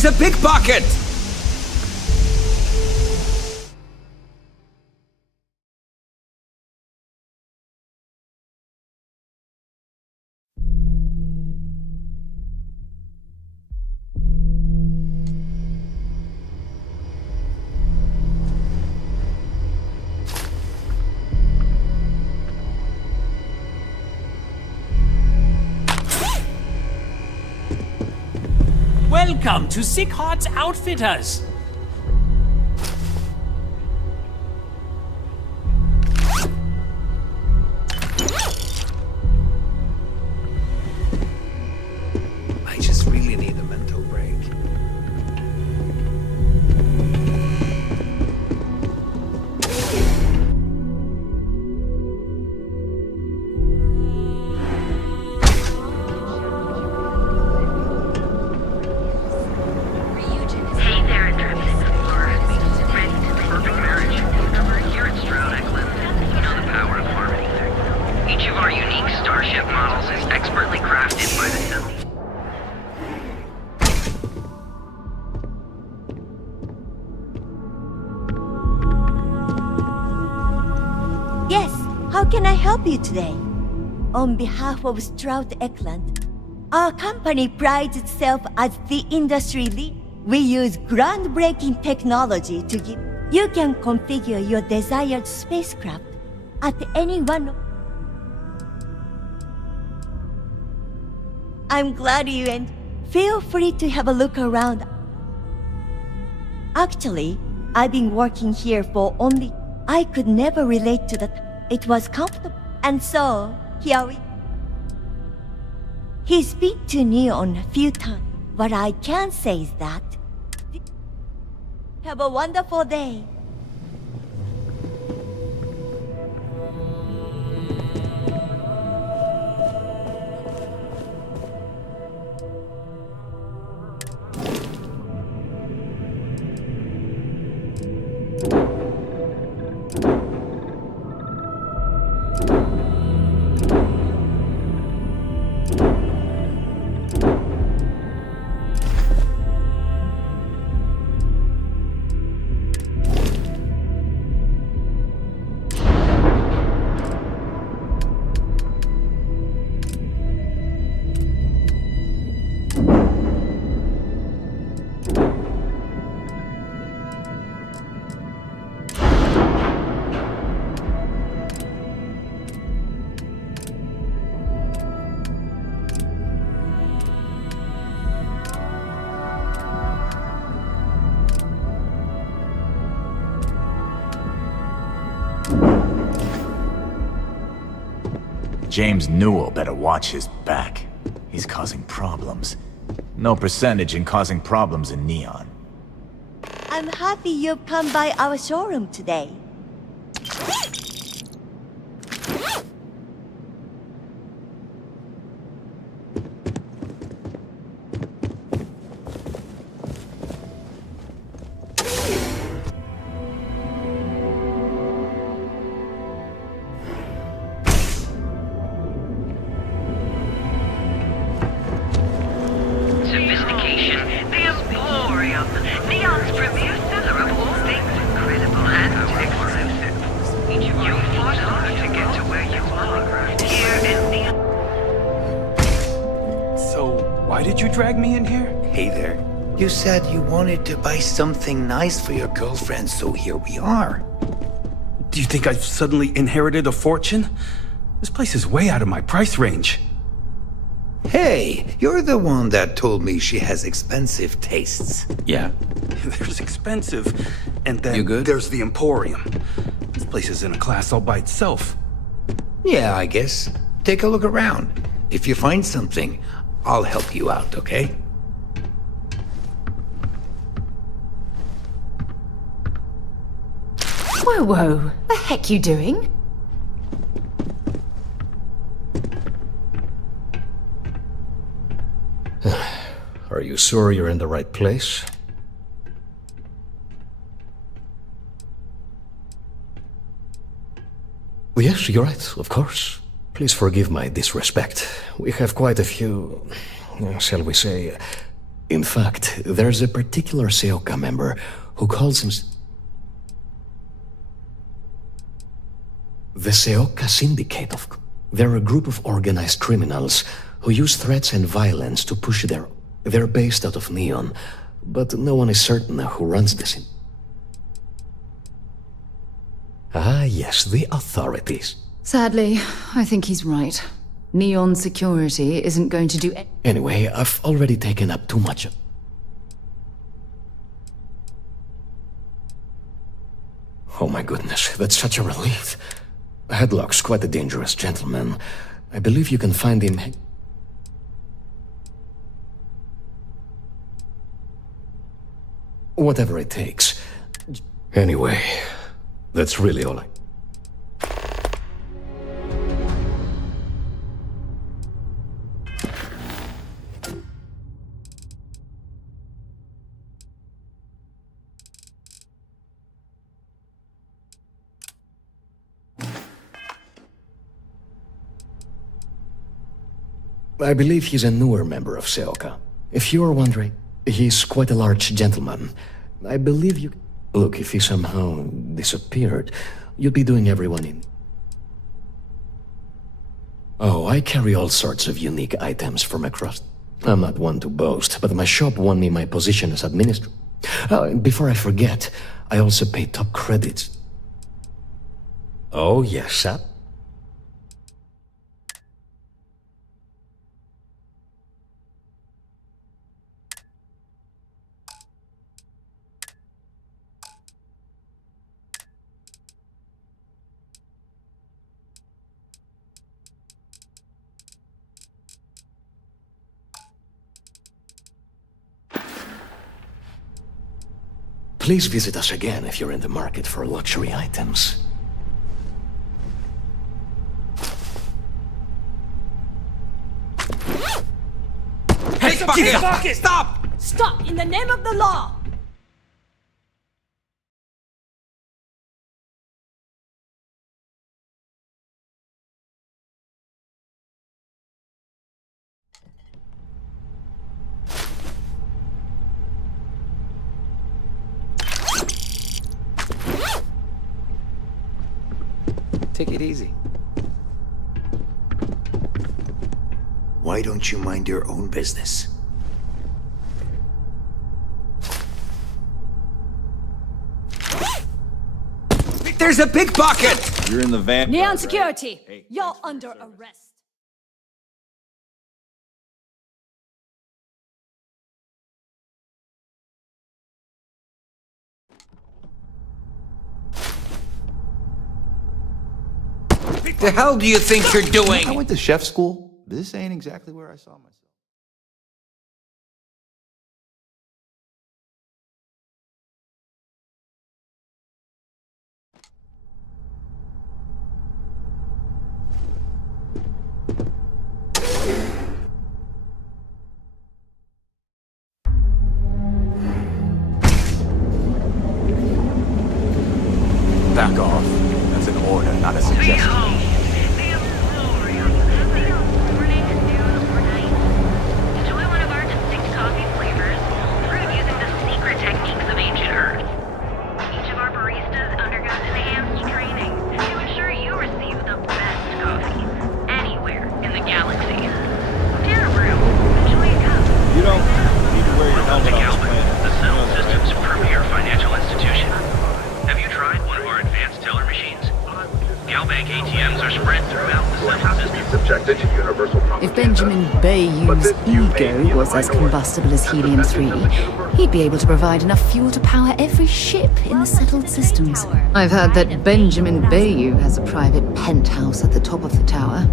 Where's the pickpocket? Welcome to Sick Heart's Outfitters. I just really need a mental break. Hey there, Intrepid Explorer. Ready to live perfect marriage. Here at Stroud Eklund, we know the power of harmony. Each of our unique starship models is expertly crafted by the Silly. Yes, how can I help you today? On behalf of Stroud Eklund, our company prides itself as the industry lead. We use groundbreaking technology to give. You can configure your desired spacecraft at any one. I'm glad you and feel free to have a look around. Actually, I've been working here for only. I could never relate to that. It was comfortable. And so, here we. He's been to Neon a few times. What I can say is that. Have a wonderful day. James Newell better watch his back. He's causing problems. No percentage in causing problems in Neon. I'm happy you've come by our showroom today. Sophistication, the emporium, Neon's premier seller of all things incredible and exclusive. You fought hard to get to where you are, here in Neon. So, why did you drag me in here? Hey there. You said you wanted to buy something nice for your girlfriend, so here we are. Do you think I've suddenly inherited a fortune? This place is way out of my price range. Hey, you're the one that told me she has expensive tastes. Yeah? There's expensive, and then You good? there's the Emporium. This place is in a class all by itself. Yeah, I guess. Take a look around. If you find something, I'll help you out, okay? Whoa, whoa. The heck you doing? Are you sure you're in the right place? Yes, you're right, of course. Please forgive my disrespect. We have quite a few, shall we say, In fact, there's a particular Seoka member who calls him... The Seoka Syndicate of... They're a group of organized criminals who use threats and violence to push their... They're based out of Neon, but no one is certain who runs this... Ah, yes, the authorities. Sadly, I think he's right. Neon security isn't going to do... Anyway, I've already taken up too much of... Oh my goodness, that's such a relief. Headlock's quite a dangerous gentleman. I believe you can find him... Whatever it takes. Anyway, that's really all I... I believe he's a newer member of Seoka. If you're wondering, he's quite a large gentleman. I believe you... Look, if he somehow disappeared, you'd be doing everyone in... Oh, I carry all sorts of unique items from across... I'm not one to boast, but my shop won me my position as administrator. Before I forget, I also pay top credits. Oh, yes, sir. Please visit us again if you're in the market for luxury items. Hey, Pickpocket! Stop! Stop! In the name of the law! Take it easy. Why don't you mind your own business? There's a pickpocket! You're in the van. Neon security! You're under arrest. The hell do you think you're doing? I went to chef school. This ain't exactly where I saw myself. Back off. That's an order, not a suggestion. You don't need to wear your helmet on this planet. The Settled Systems' premier financial institution. Have you tried one of our advanced teller machines? Galbank ATMs are spread throughout the Settled System. Subjected to universal If Benjamin Bayou's ego was as combustible as helium-3, he'd be able to provide enough fuel to power every ship in the settled systems. I've heard that Benjamin Bayou has a private penthouse at the top of the tower.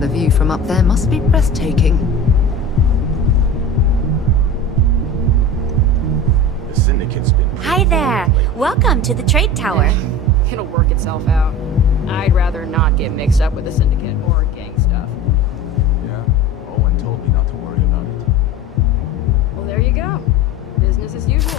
The view from up there must be breathtaking. The Syndicate's been... Hi there. Welcome to the Trade Tower. It'll work itself out. I'd rather not get mixed up with the Syndicate or gang stuff. Yeah, Owen told me not to worry about it. Well, there you go. Business as usual.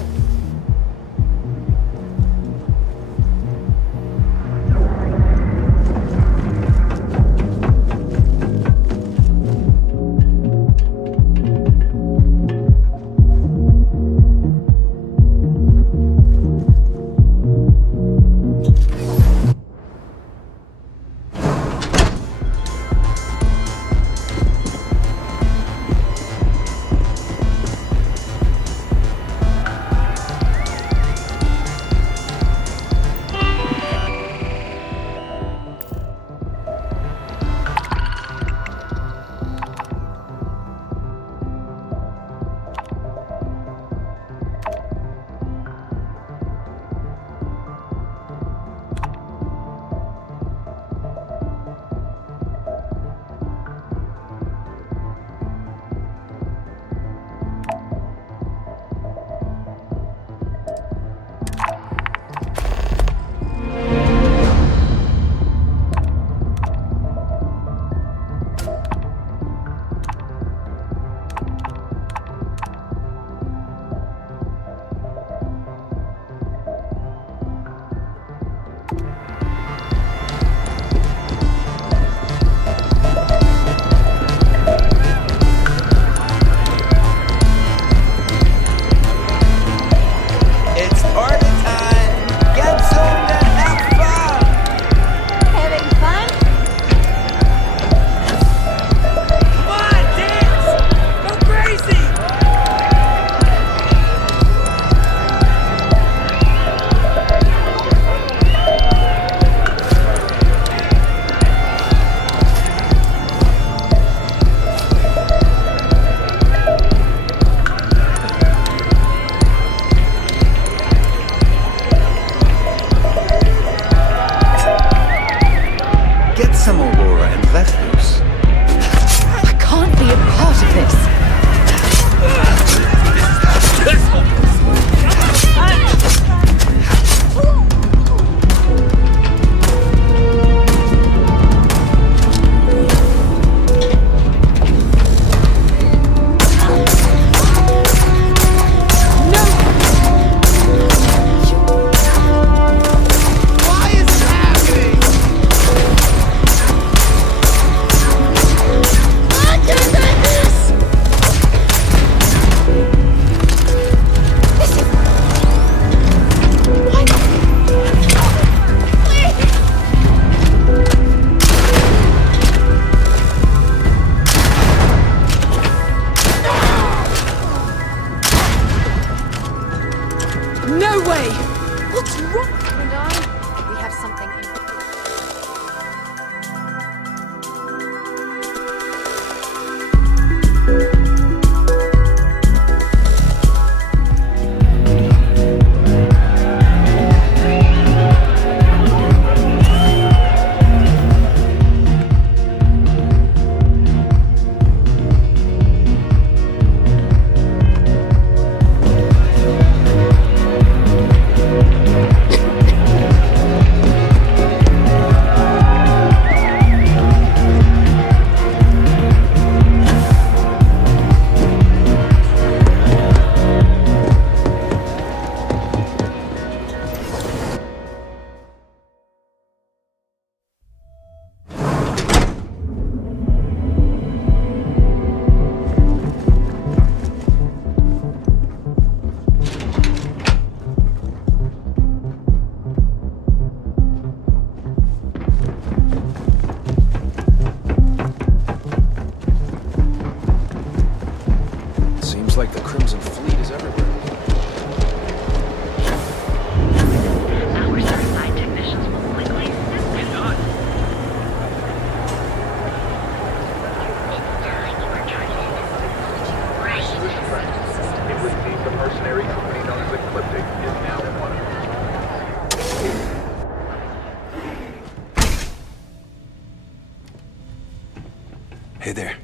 Hey there.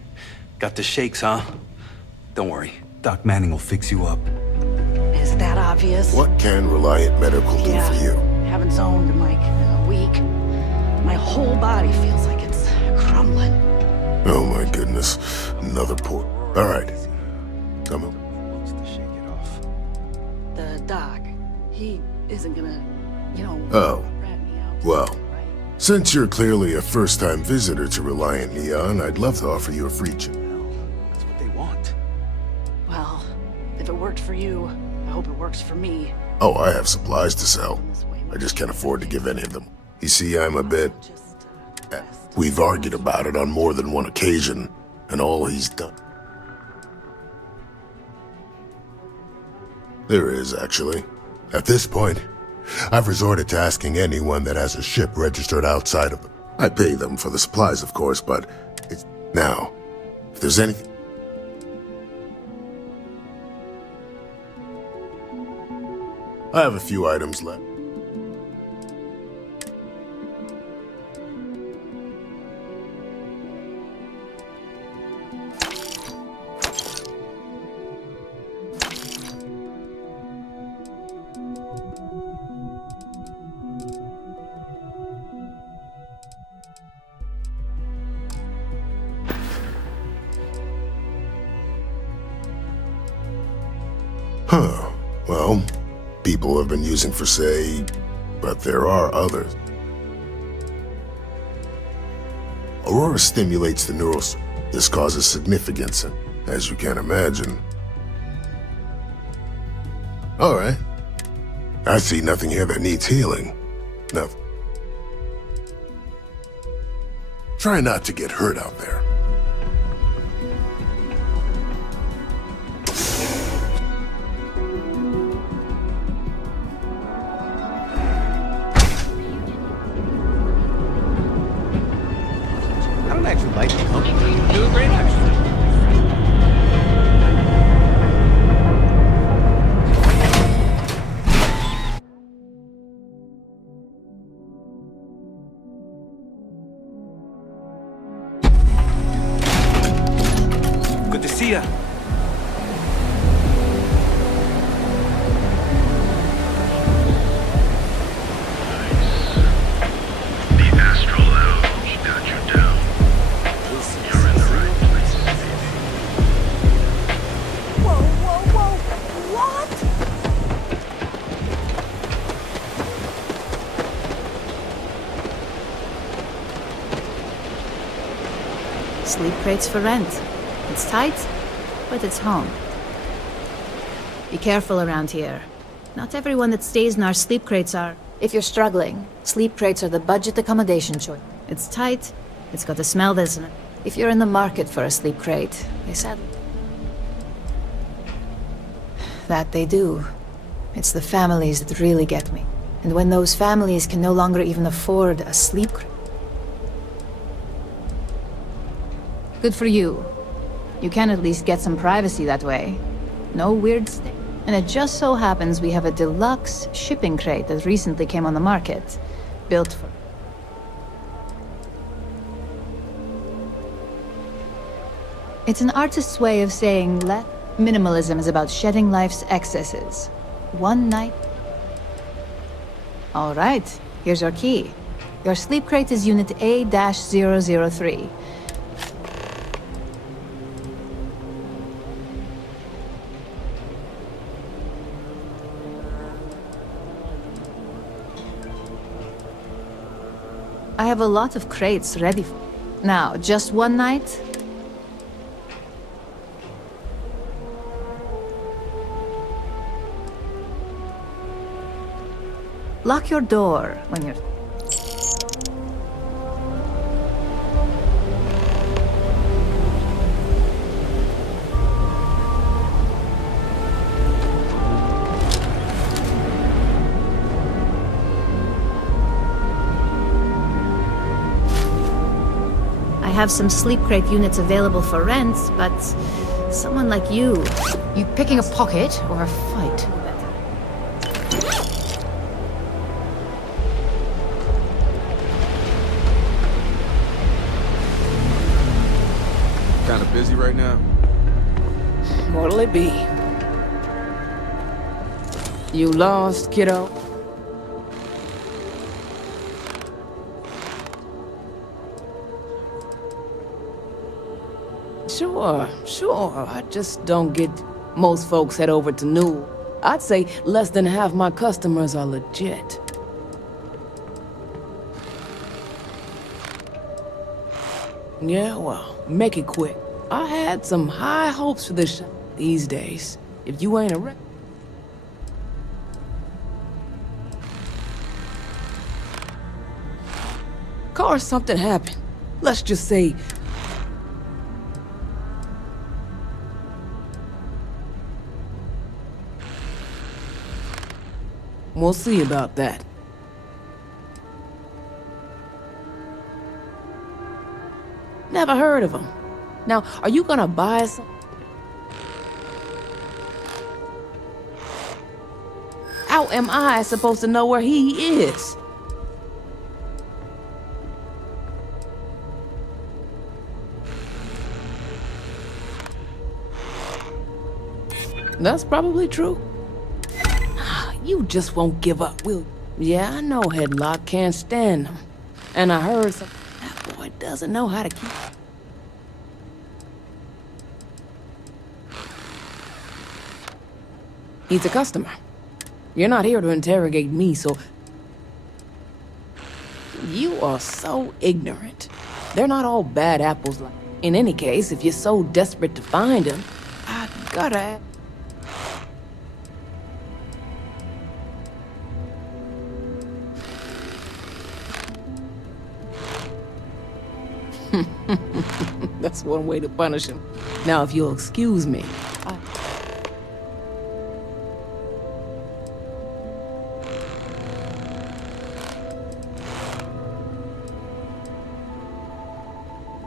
Got the shakes, huh? Don't worry. Doc Manning will fix you up. Is that obvious? What can Reliant Medical do for you? Haven't zoned in like a week. My whole body feels like it's crumbling. Oh my goodness. Another port. All right. Come on. The doc, he isn't gonna, Oh. Well, since you're clearly a first-time visitor to Reliant Neon, I'd love to offer you a free check. That's what they want. Well, if it worked for you, I hope it works for me. Oh, I have supplies to sell. I just can't afford to give any of them. You see, I'm a bit... We've argued about it on more than one occasion, and all he's done... There is, actually. At this point, I've resorted to asking anyone that has a ship registered outside of them. I pay them for the supplies, of course, but it's... Now, if there's anything... I have a few items left. Huh. Well, people have been using for say, but there are others. Aurora stimulates the neural... This causes significance, as you can imagine. Alright. I see nothing here that needs healing. Nothing. Try not to get hurt out there. I don't actually like the company. You do a great actually. Good to see ya. The astral elves got you down. You're in the right place. Whoa, whoa, whoa! What? Sleep crates for rent. It's tight, but it's home. Be careful around here. Not everyone that stays in our sleep crates are. If you're struggling, sleep crates are the budget accommodation choice. It's tight, it's got a smell that's... If you're in the market for a sleep crate, they said... That they do. It's the families that really get me. And when those families can no longer even afford a sleep crate... Good for you. You can at least get some privacy that way. No weird stuff. And it just so happens we have a deluxe shipping crate that recently came on the market. Built for... It's an artist's way of saying minimalism is about shedding life's excesses. One night... All right, here's your key. Your sleep crate is Unit A-003. I have a lot of crates ready. Now, just one night? Lock your door when you're... I have some sleep crate units available for rent, but someone like you... You picking a pocket or a fight? kind of busy right now? What'll it be? You lost, kiddo? Sure. I just don't get... Most folks head over to Newell. I'd say less than half my customers are legit. Yeah, well, make it quick. I had some high hopes for this these days. If you ain't a wreck... Or something happened. Let's just say... We'll see about that. Never heard of him. Now, are you gonna buy some? How am I supposed to know where he is? That's probably true. You just won't give up, will you? Yeah, I know Headlock can't stand them. And I heard some... That boy doesn't know how to keep... He's a customer. You're not here to interrogate me, so... You are so ignorant. They're not all bad apples. In any case, if you're so desperate to find him, I gotta... That's one way to punish him. Now, if you'll excuse me,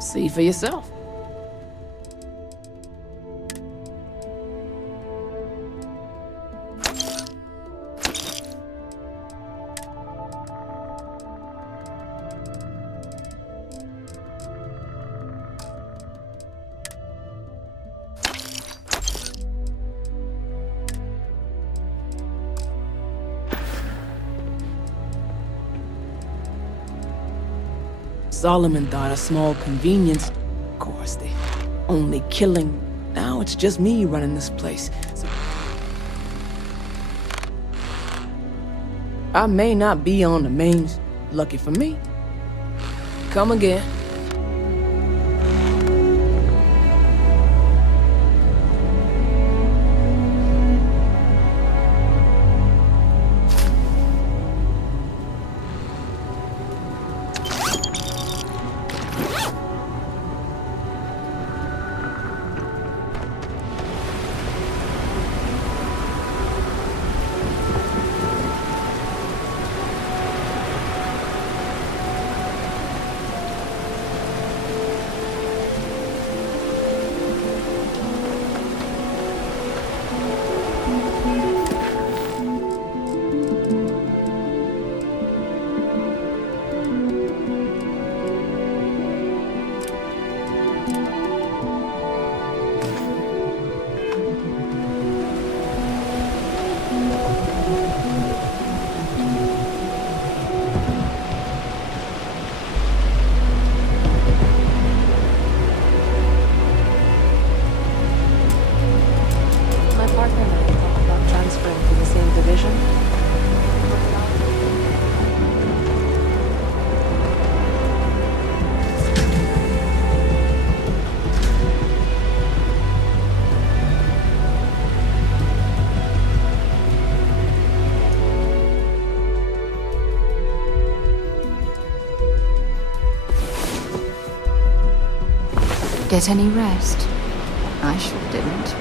see for yourself. Solomon thought a small convenience. Of course, they only killing. Now it's just me running this place. So I may not be on the main. Lucky for me. Come again. Get any rest? I sure didn't.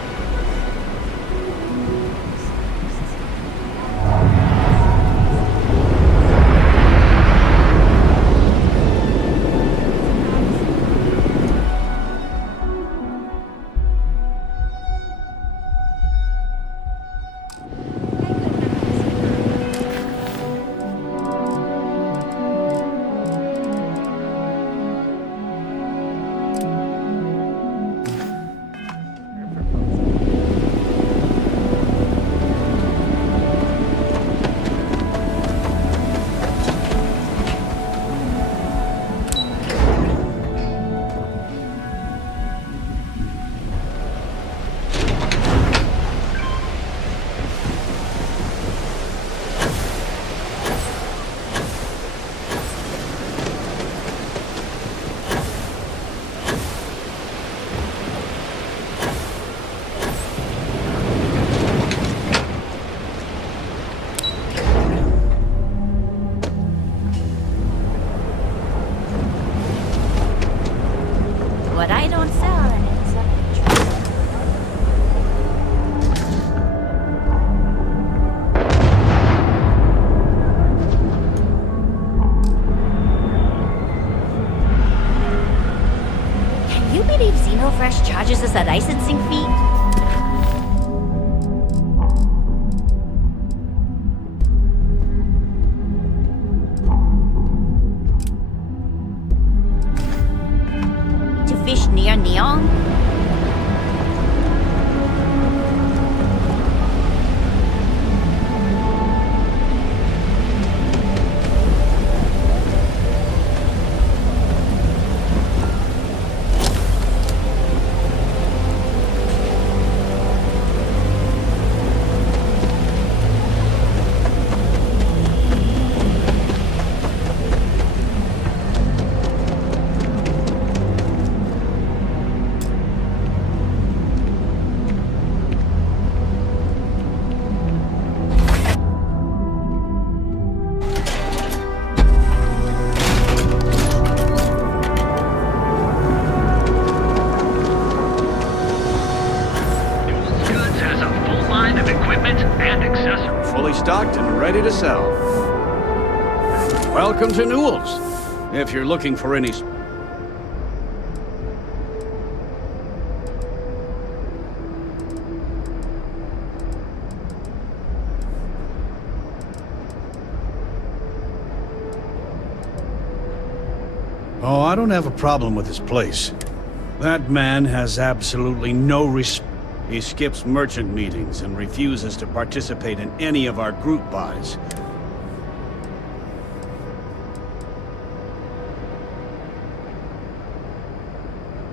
it on sale and it's up to choice. Can you believe Xenofresh charges us a licensing fee? To fish near Neon? Goods has a full line of equipment and accessories. Fully stocked and ready to sell. Welcome to Newell's. If you're looking for any... Oh, I don't have a problem with this place. That man has absolutely no respect. He skips merchant meetings and refuses to participate in any of our group buys.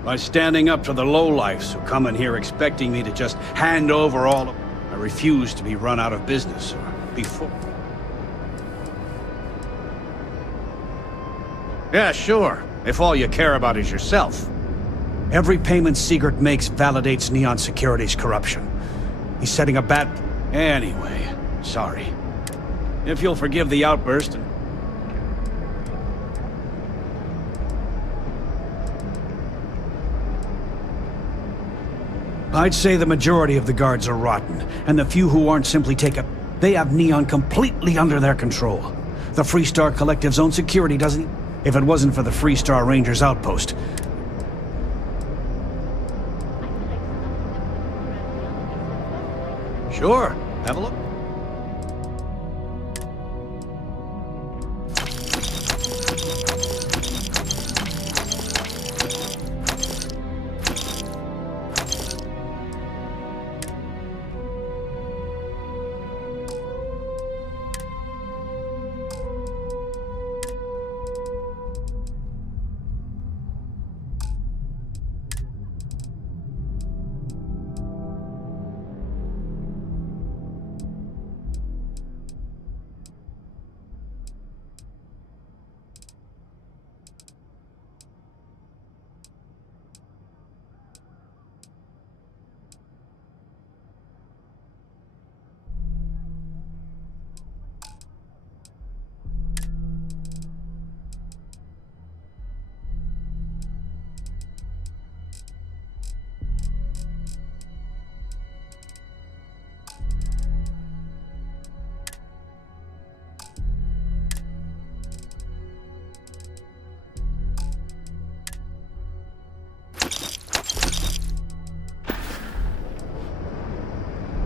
By standing up to the lowlifes who come in here expecting me to just hand over all of... I refuse to be run out of business or before. Yeah, sure, if all you care about is yourself. Every payment Sigurd makes validates Neon Security's corruption. He's setting a bad... Anyway, sorry. If you'll forgive the outburst and... I'd say the majority of the guards are rotten, and the few who aren't simply take a... They have Neon completely under their control. The Freestar Collective's own security doesn't... If it wasn't for the Freestar Rangers outpost... Sure, have a look.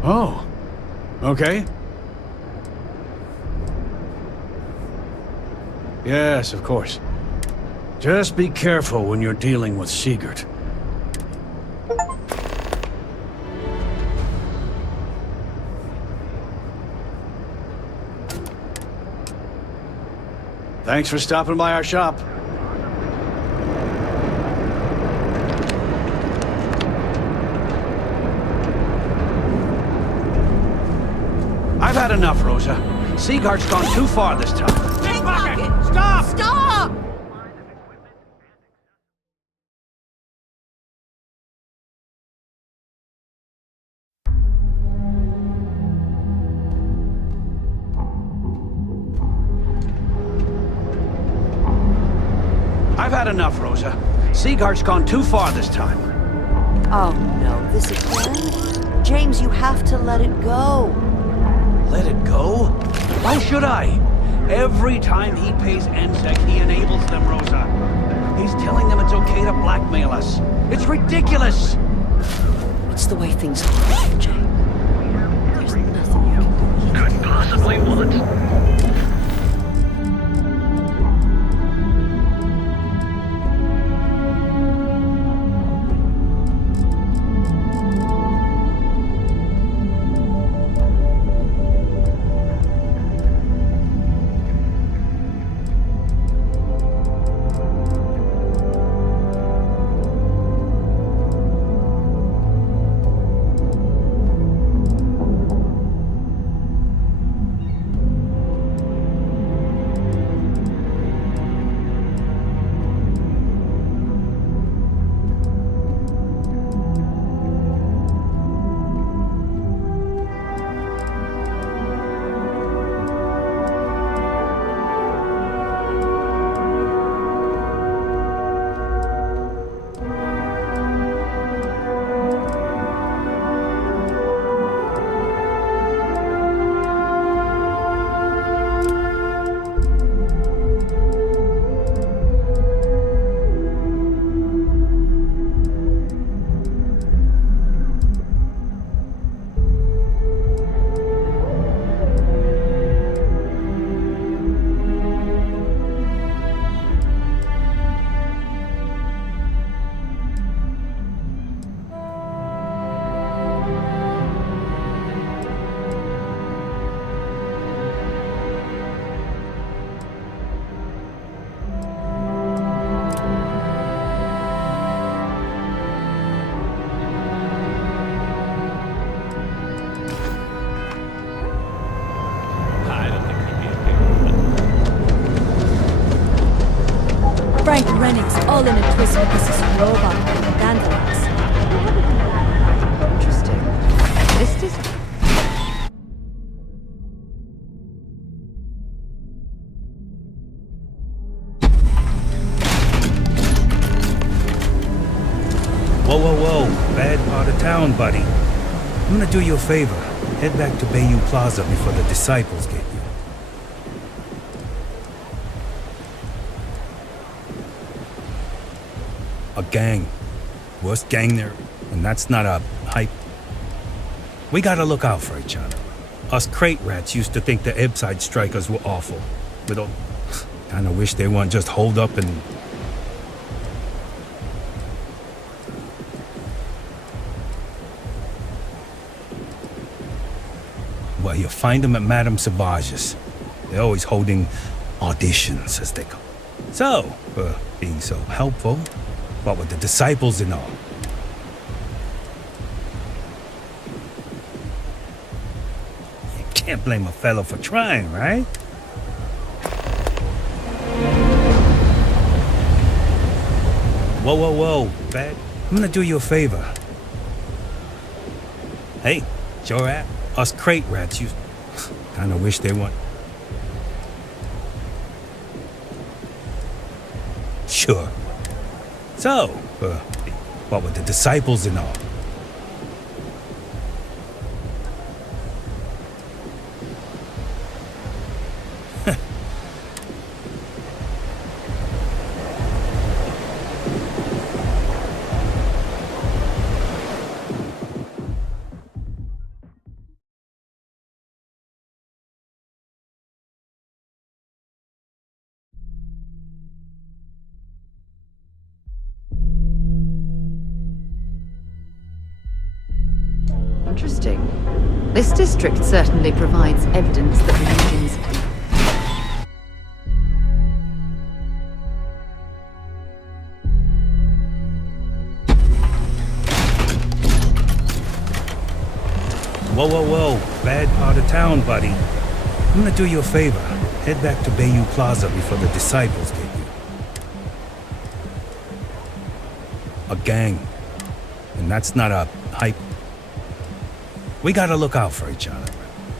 Oh, okay. Yes, of course. Just be careful when you're dealing with Sigurd. Thanks for stopping by our shop. I've had enough, Rosa. Sigurd's gone too far this time. Pickpocket! Stop! Stop! I've had enough, Rosa. Seagart's gone too far this time. Oh no, this again? James, you have to let it go. Let it go? Why should I? Every time he pays NSEC, he enables them, Rosa. He's telling them it's okay to blackmail us. It's ridiculous! It's the way things are, Jay. There's nothing you can do. Couldn't possibly want. Frank Renning's all in a twist because his robot can dandelions. Interesting. This is... Whoa, whoa, whoa. Bad part of town, buddy. I'm gonna do you a favor. Head back to Bayou Plaza before the disciples get you. A gang. Worst gang there, and that's not a hype. We gotta look out for each other. Us crate rats used to think the Ebbside strikers were awful. We don't... Kinda wish they weren't just holed up and... Well, you find them at Madame Savage's. They're always holding auditions, as they call it. So, being so helpful, what with the disciples and all. You can't blame a fellow for trying, right? Whoa, whoa, whoa, bad. I'm gonna do you a favor. Hey, it's your app. Us crate rats, you kinda wish they weren't. Sure. So, what with the disciples and all? Interesting. This district certainly provides evidence that religions... Whoa, whoa, whoa. Bad part of town, buddy. I'm gonna do you a favor. Head back to Bayou Plaza before the disciples get you. A gang. And that's not a hype. We gotta look out for each other.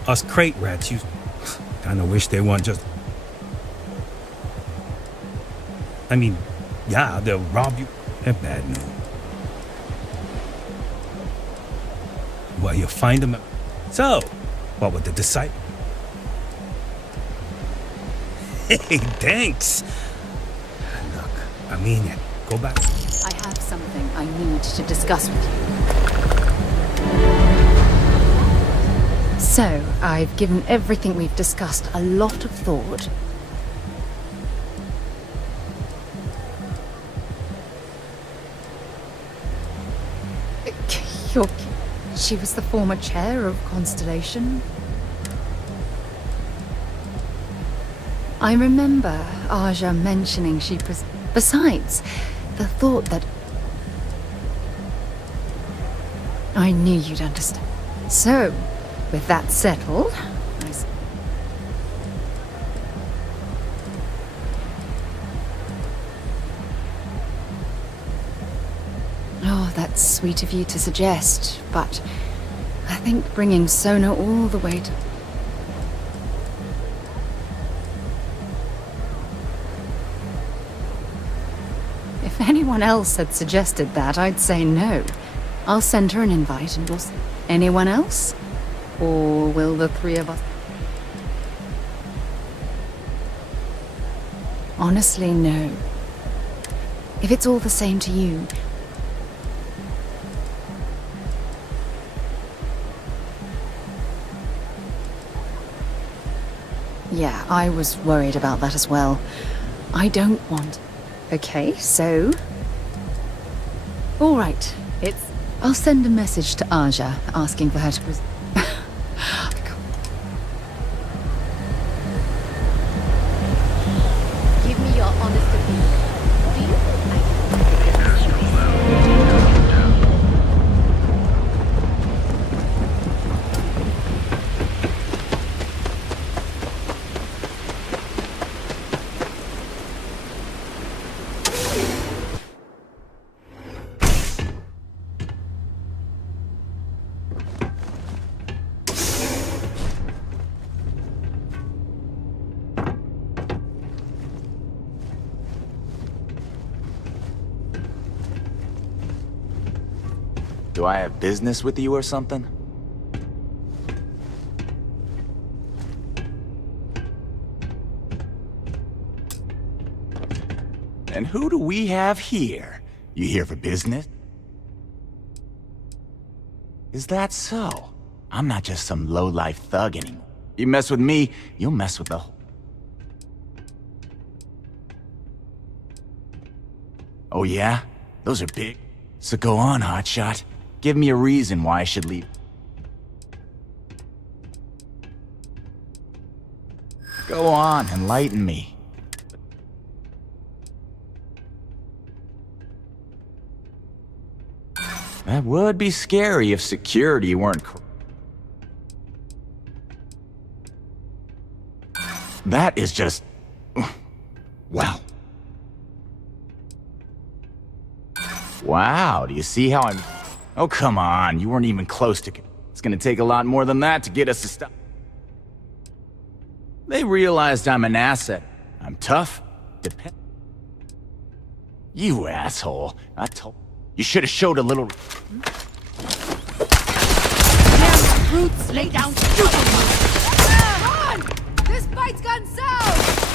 Us crate rats, you kinda wish they weren't just... I mean, yeah, they'll rob you. They're bad news. Well, you'll find them. So, what would the disciple? Hey, thanks. Look, I mean it. Go back. I have something I need to discuss with you. So, I've given everything we've discussed a lot of thought. She was the former chair of Constellation. I remember Aja mentioning besides, the thought that... I knew you'd understand. So, with that settled, Oh, that's sweet of you to suggest, but I think bringing Sona all the way to... If anyone else had suggested that, I'd say no. I'll send her an invite and we'll... Anyone else? Or will the three of us... Honestly, no. If it's all the same to you... Yeah, I was worried about that as well. I don't want... Okay, so... All right, I'll send a message to Aja, asking for her to... Give me your honest opinion. Do you Do I have business with you or something? And who do we have here? You here for business? Is that so? I'm not just some low-life thug anymore. You mess with me, you'll mess with the... Oh yeah? Those are big. So go on, hotshot. Give me a reason why I should leave. Go on, enlighten me. That would be scary if security weren't... That is just... Wow. Wow, do you see how I'm... Oh, come on, you weren't even close to... It's gonna take a lot more than that to get us to stop. They realized I'm an asset. I'm tough, dependent. You asshole. I told... You should have showed a little... damn brutes lay down stupid! Come on! This fight's gone south!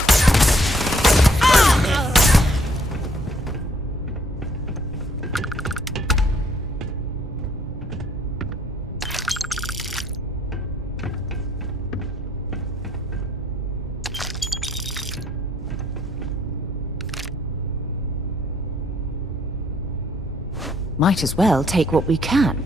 Might as well take what we can.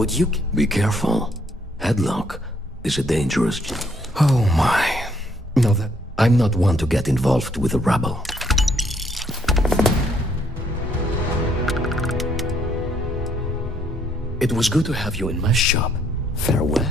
Would you be careful? Headlock is a dangerous. Oh my. No, that I'm not one to get involved with the rabble. It was good to have you in my shop. Farewell.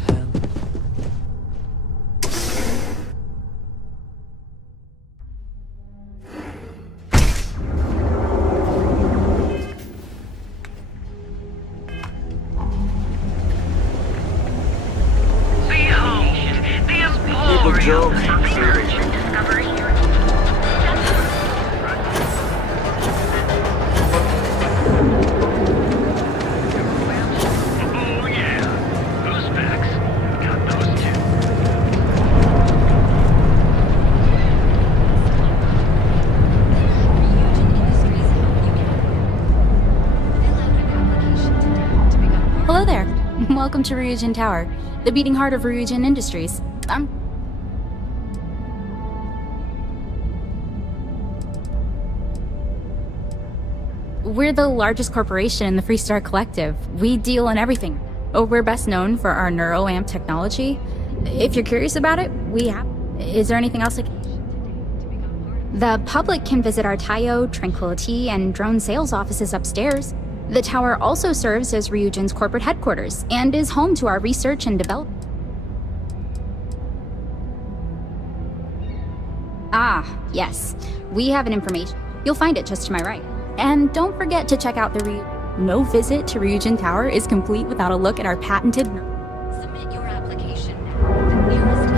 Hello there. Welcome to Ryujin Tower, the beating heart of Ryujin Industries. We're the largest corporation in the Freestar Collective. We deal in everything. We're best known for our neuroamp technology. If you're curious about it, we have. Is there anything else I can... The public can visit our Tayo, Tranquility, and drone sales offices upstairs. The tower also serves as Ryujin's corporate headquarters and is home to our research and development. Ah, yes. We have an information. You'll find it just to my right. And don't forget to check out the No visit to Ryujin Tower is complete without a look at our patented... Submit your application now. The nearest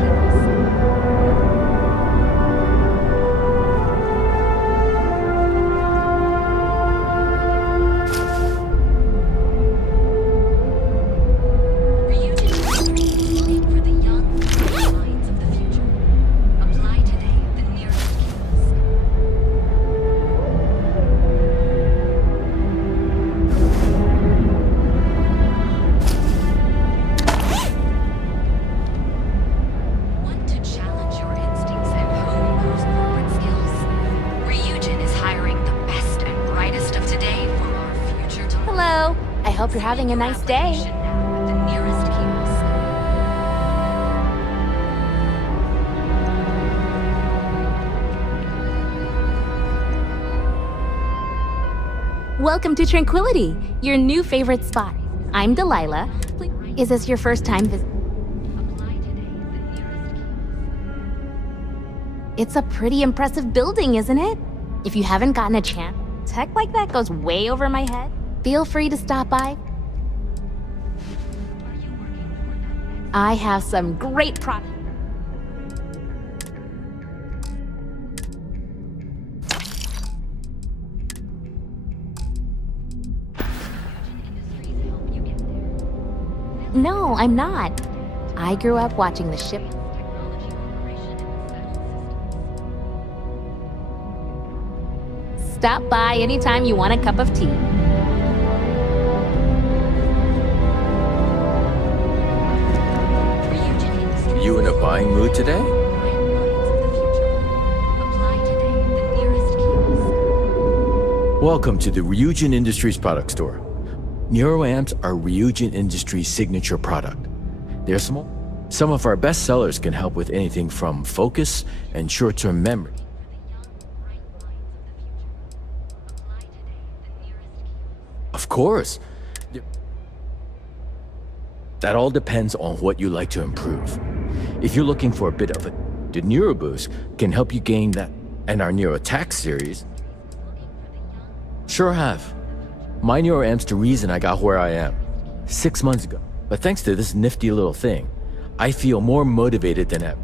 Hope you're having a nice day. Welcome to Tranquility, your new favorite spot. I'm Delilah. Is this your first time visit? It's a pretty impressive building, isn't it? If you haven't gotten a chance, tech like that goes way over my head. Feel free to stop by. I have some great products. No, I'm not. I grew up watching the ship. Stop by anytime you want a cup of tea. You in a buying mood today? Welcome to the Ryujin Industries product store. Neuroamps are Ryujin Industries' signature product. They're small. Some of our best sellers can help with anything from focus and short-term memory. Of course. That all depends on what you like to improve. If you're looking for a bit of the Neuro Boost can help you gain that, and our Neuro Attack series. Sure have. My Neuro Amp's the reason I got where I am 6 months ago. But thanks to this nifty little thing, I feel more motivated than ever.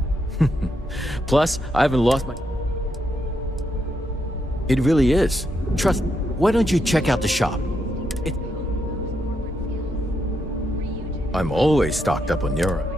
Plus, I haven't lost my... It really is. Trust me. Why don't you check out the shop? I'm always stocked up on Neuro.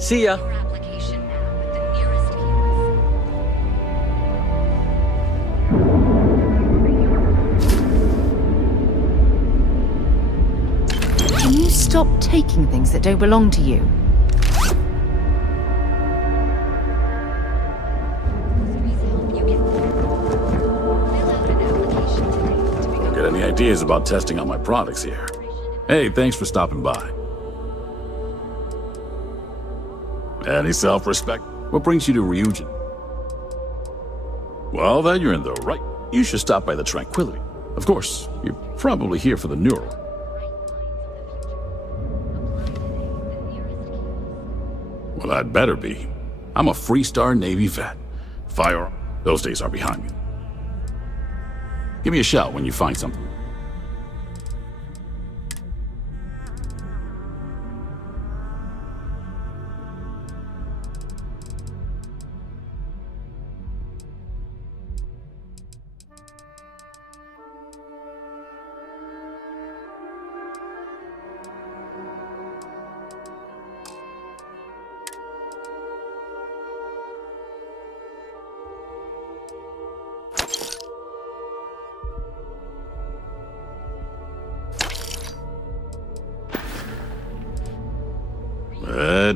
See ya. Can you stop taking things that don't belong to you? Got any ideas about testing out my products here? Hey, thanks for stopping by. Any self-respect? What brings you to Ryujin? Well, then you're in the right. You should stop by the Tranquility. Of course, you're probably here for the neural. Well, I'd better be. I'm a Freestar Navy vet. Firearm, those days are behind me. Give me a shout when you find something.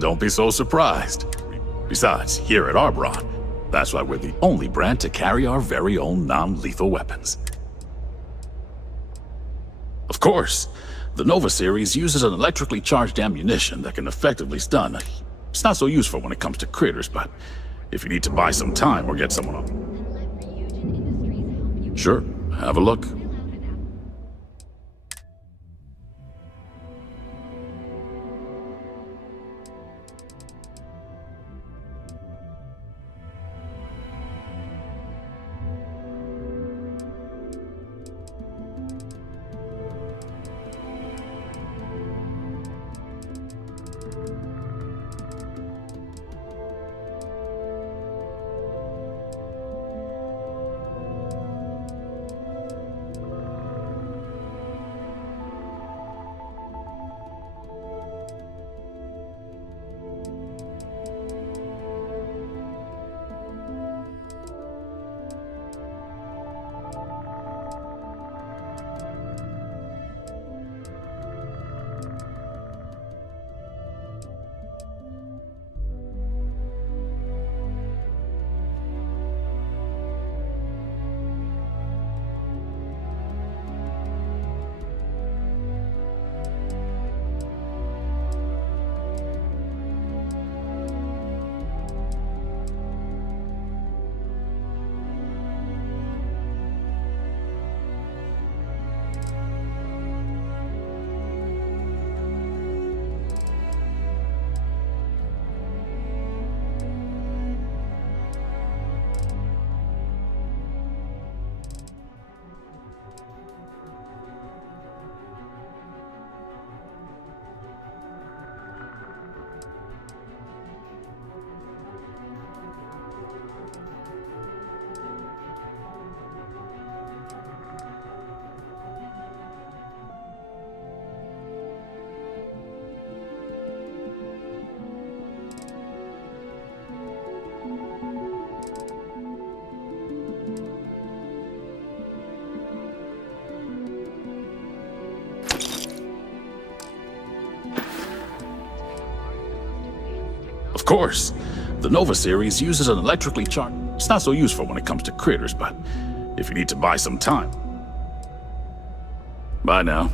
Don't be so surprised. Besides, here at Arbron, that's why we're the only brand to carry our very own non-lethal weapons. Of course, the Nova series uses an electrically charged ammunition that can effectively stun. It's not so useful when it comes to critters, but if you need to buy some time or get someone on... Sure, have a look. Of course, the Nova series uses an electrically charged... It's not so useful when it comes to critters, but if you need to buy some time... Bye now.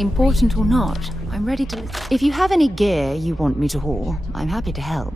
Important or not, I'm ready to... If you have any gear you want me to haul, I'm happy to help.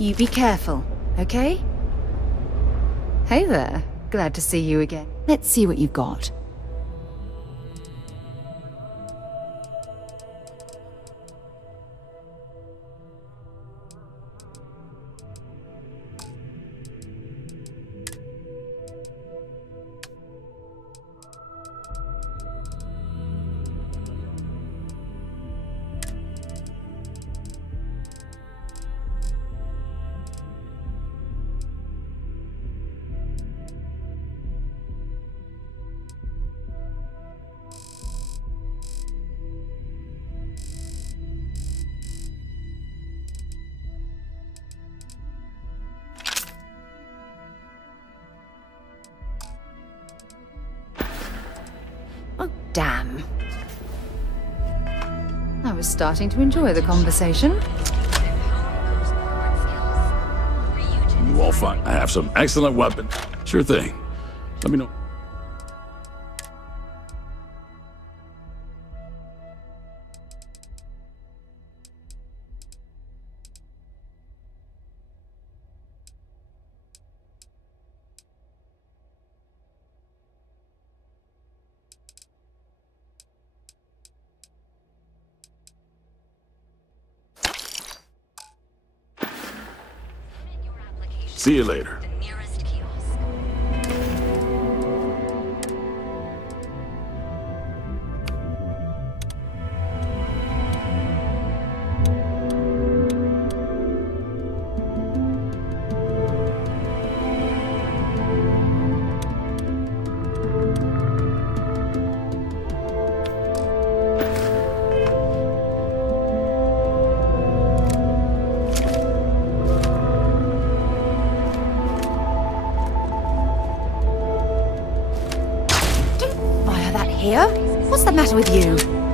You be careful, okay? Hey there. Glad to see you again. Let's see what you've got. Damn. I was starting to enjoy the conversation. You all fine. I have some excellent weapons. Sure thing. Let me know. See you later. Here? What's the matter with you?